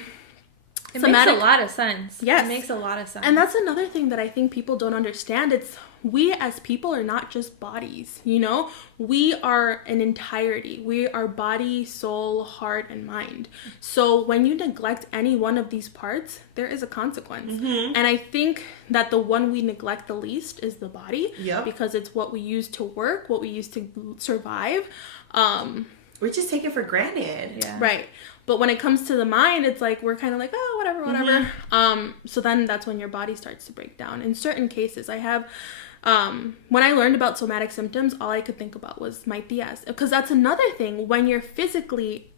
it makes a lot of sense. Yes. It makes a lot of sense. And that's another thing that I think people don't understand. It's, we as people are not just bodies, you know? We are an entirety. We are body, soul, heart, and mind. So when you neglect any one of these parts, there is a consequence. And I think that the one we neglect the least is the body. Because it's what we use to work, what we use to survive. We just take it for granted. Right. But when it comes to the mind, it's like, we're kind of like, oh, whatever. So then that's when your body starts to break down. In certain cases, I have, when I learned about somatic symptoms, all I could think about was my tias. Because that's another thing. When you're physically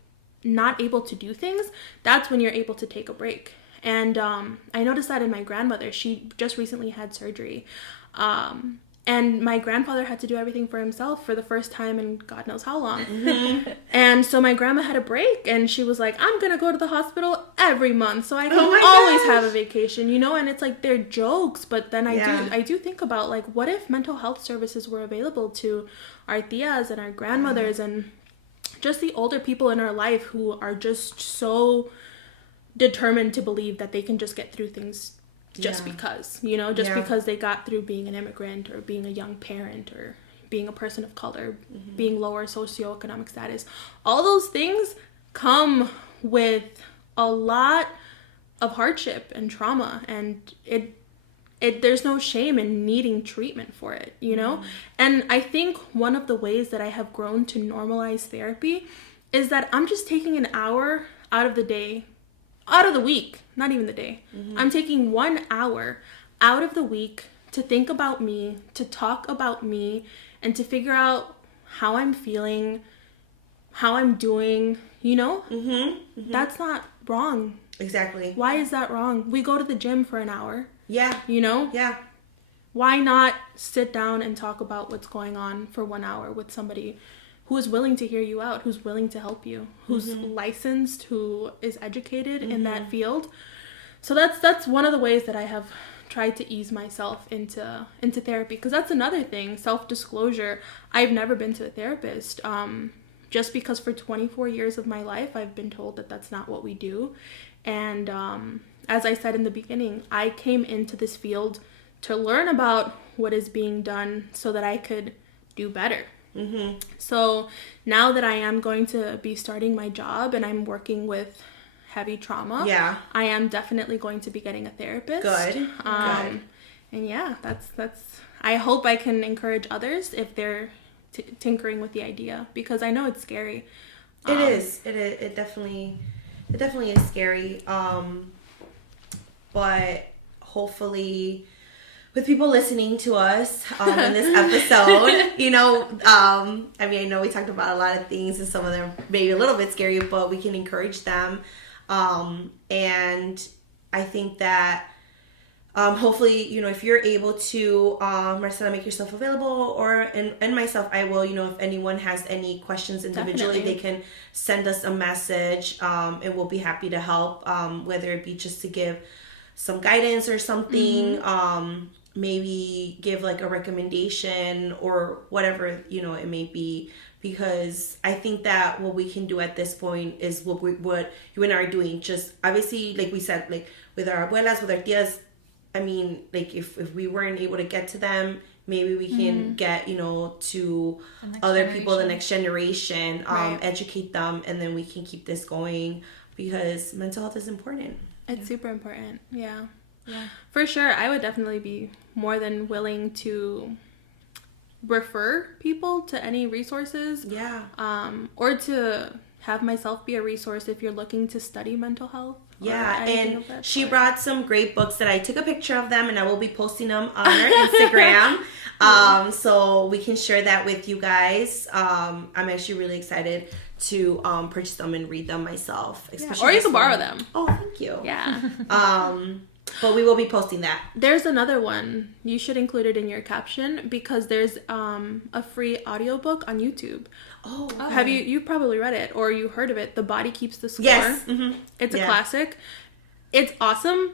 not able to do things, that's when you're able to take a break. And I noticed that in my grandmother. She just recently had surgery. And my grandfather had to do everything for himself for the first time in God knows how long. Mm-hmm. And so my grandma had a break, and she was like, I'm going to go to the hospital every month so I can always have a vacation, you know? And it's like, they're jokes, but then I do think about, like, what if mental health services were available to our tias and our grandmothers and just the older people in our life who are just so determined to believe that they can just get through things just because, you know, because they got through being an immigrant or being a young parent or being a person of color, being lower socioeconomic status. All those things come with a lot of hardship and trauma, and there's no shame in needing treatment for it, you know? And I think one of the ways that I have grown to normalize therapy is that I'm just taking an hour out of the day, out of the week, not even the day. I'm taking 1 hour out of the week to think about me, to talk about me, and to figure out how I'm feeling, how I'm doing, you know? That's not wrong. Exactly. Why is that wrong? We go to the gym for an hour. Yeah. You know? Yeah. Why not sit down and talk about what's going on for 1 hour with somebody who is willing to hear you out, who's willing to help you, who's licensed, who is educated in that field. So that's one of the ways that I have tried to ease myself into therapy, because that's another thing, self-disclosure. I've never been to a therapist, just because for 24 years of my life I've been told that that's not what we do. And as I said in the beginning, I came into this field to learn about what is being done so that I could do better. So now that I am going to be starting my job and I'm working with heavy trauma, I am definitely going to be getting a therapist. Good. And yeah, that's I hope I can encourage others if they're tinkering with the idea, because I know it's scary. It is. It definitely is scary. But hopefully, with people listening to us in this episode, you know, I mean, I know we talked about a lot of things and some of them maybe a little bit scary, but we can encourage them. And I think that hopefully, you know, if you're able to, Marcela, make yourself available, and myself, I will, you know, if anyone has any questions individually, they can send us a message, and we'll be happy to help, whether it be just to give some guidance or something, maybe give like a recommendation or whatever, you know, it may be, because I think that what we can do at this point is what you and I are doing. Just obviously, like we said, like with our abuelas, with our tias, I mean, like if we weren't able to get to them, maybe we can get, you know, to other people, the next generation, educate them, and then we can keep this going, because mental health is important. It's super important. Yeah. For sure. I would definitely be more than willing to refer people to any resources. Or to have myself be a resource if you're looking to study mental health. And she brought some great books that I took a picture of them, and I will be posting them on our Instagram. So we can share that with you guys. I'm actually really excited to purchase them and read them myself. Or you can borrow them. Oh, thank you. Yeah. But we will be posting that. There's another one. You should include it in your caption, because there's a free audiobook on YouTube. Oh. Have you probably read it or you heard of it? The Body Keeps the Score. Yes. It's a classic. It's awesome.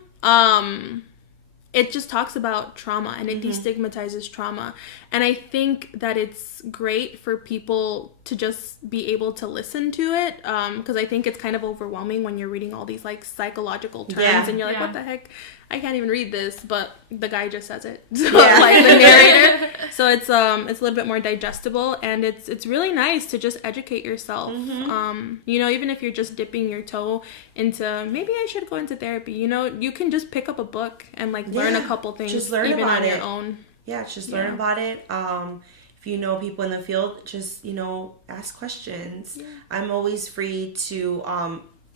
It just talks about trauma, and it destigmatizes trauma. And I think that it's great for people to just be able to listen to it, because I think it's kind of overwhelming when you're reading all these like psychological terms and you're like, what the heck? I can't even read this, but the guy just says it. So like the narrator. So it's a little bit more digestible, and it's really nice to just educate yourself. You know, even if you're just dipping your toe into, maybe I should go into therapy, you know, you can just pick up a book and like learn a couple things, just learn even about on it. your own. Just learn about it. If you know people in the field, just, you know, ask questions. I'm always free to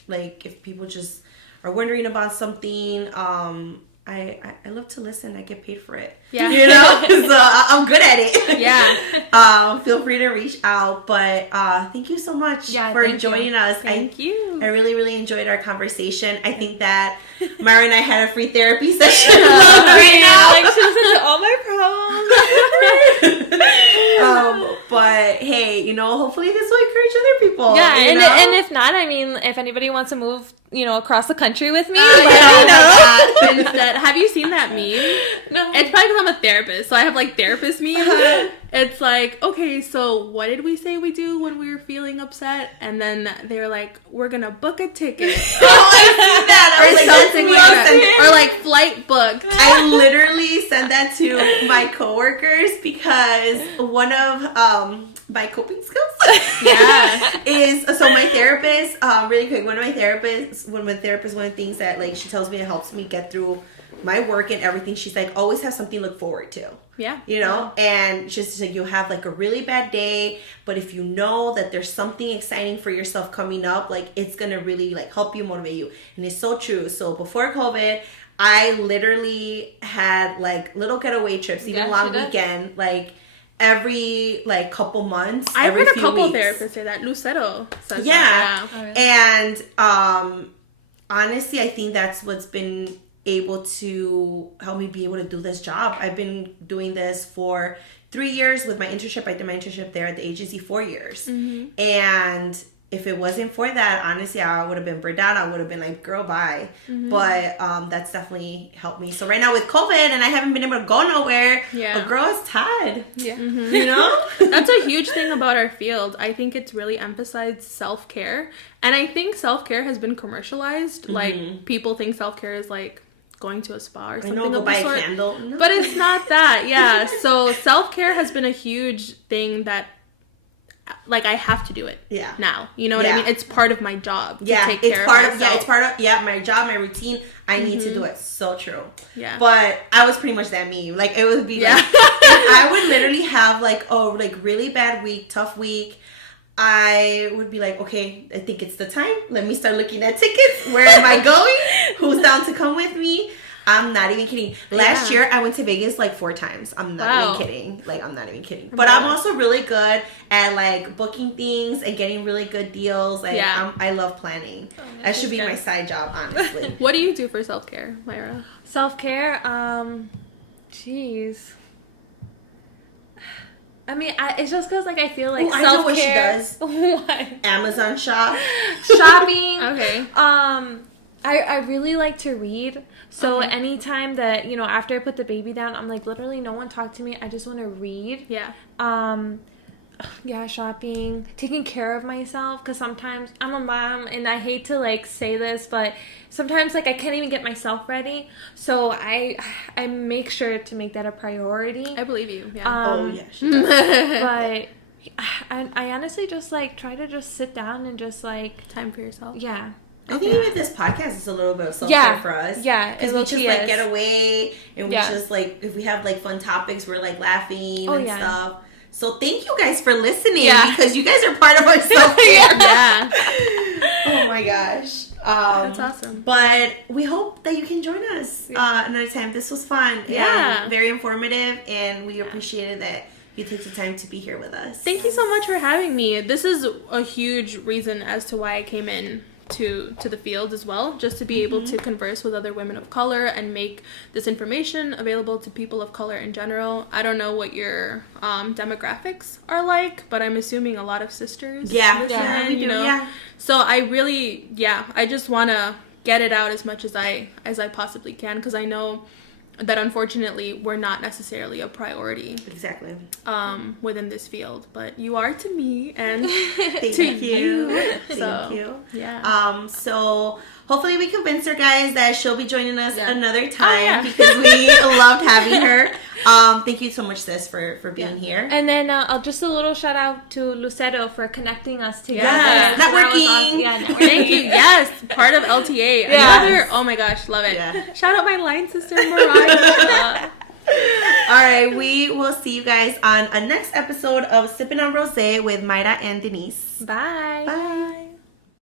like, if people just are wondering about something, I love to listen. I get paid for it. You know, so I'm good at it. feel free to reach out. But thank you so much for joining us. Thank you. I really, really enjoyed our conversation. I think that Mayra and I had a free therapy session right now. Like, she listens to all my problems. But hey, you know, hopefully this will encourage other people. Yeah, and if not, I mean, if anybody wants to move, you know, across the country with me, instead, have you seen that meme? No. It's probably because I'm a therapist, so I have like therapist memes. It's like, okay, so what did we say we do when we were feeling upset? And then they're like, we're gonna book a ticket. I see that. Or something like that. Or like flight booked. I literally sent that to my coworkers because one of my coping skills is, so my therapist, really quick, one of the therapists, one of the things that like she tells me it helps me get through my work and everything, she's like, always have something to look forward to. Yeah. You know? And just like, you'll have like a really bad day, but if you know that there's something exciting for yourself coming up, like it's gonna really like help you, motivate you. And it's so true. So before COVID, I literally had like little getaway trips, even long weekend, like every like couple months. I heard a couple therapists say that. Lucero says that. Oh, really? And honestly, I think that's what's been able to help me be able to do this job. I've been doing this for 3 years with my internship. I did my internship there at the agency 4 years. Mm-hmm. And if it wasn't for that, honestly, I would have been burned out. I would have been like, girl, bye. Mm-hmm. But that's definitely helped me. So right now with COVID and I haven't been able to go nowhere, a girl is tired. Yeah. Mm-hmm. You know? That's a huge thing about our field. I think it's really emphasized self-care. And I think self-care has been commercialized. Mm-hmm. Like, people think self-care is like going to a spa or something. Go buy a candle. No. But it's not that. Yeah. So self-care has been a huge thing that, like, I have to do it now. You know what I mean? It's part of my job to take care of myself. It's part of my job, my routine. I need to do it. So true. Yeah. But I was pretty much that meme. Like, it would be like, I would literally have like a like really bad week, tough week. I would be like, okay, I think it's the time. Let me start looking at tickets. Where am I going? Who's down to come with me? I'm not even kidding. Last year, I went to Vegas like 4 times. I'm not even kidding. Like, I'm not even kidding. But I'm also really good at like booking things and getting really good deals. Like, I love planning. That should be my side job, honestly. What do you do for self-care, Mayra? Self-care? Jeez. I mean, it's just because, like, I feel like self-care... I know what she does. What? Amazon shop. Shopping. Okay. I really like to read. So anytime that, you know, after I put the baby down, I'm like, literally, no one talk to me. I just want to read. Yeah. Shopping, taking care of myself, because sometimes I'm a mom and I hate to like say this, but sometimes like I can't even get myself ready, so I make sure to make that a priority. I believe you. She does. But I honestly just like try to just sit down and just like time for yourself. Yeah. I think even this podcast is a little bit of self-care for us. Yeah, because we just like get away and we just like, if we have like fun topics, we're like laughing and stuff. So thank you guys for listening because you guys are part of our self-care. Oh my gosh. That's awesome. But we hope that you can join us another time. This was fun. Yeah. Very informative, and we appreciated that you took the time to be here with us. Thank you so much for having me. This is a huge reason as to why I came in to the field as well, just to be able to converse with other women of color and make this information available to people of color in general. I don't know what your demographics are like, but I'm assuming a lot of sisters. You know. So I really, I just want to get it out as much as I possibly can, because I know that unfortunately we're not necessarily a priority within this field, but you are to me and to you. Thank you. Yeah. So hopefully we convinced her, guys, that she'll be joining us another time because we loved having her. Thank you so much, sis, for being here. And then just a little shout out to Lucero for connecting us together. Yes. Networking. Networking. Thank you. Yes, part of LTA. Another. Oh my gosh, love it. Yeah. Shout out my line sister Mariah. All right, we will see you guys on a next episode of Sippin on Rosé with Mayra and Denise. Bye. Bye.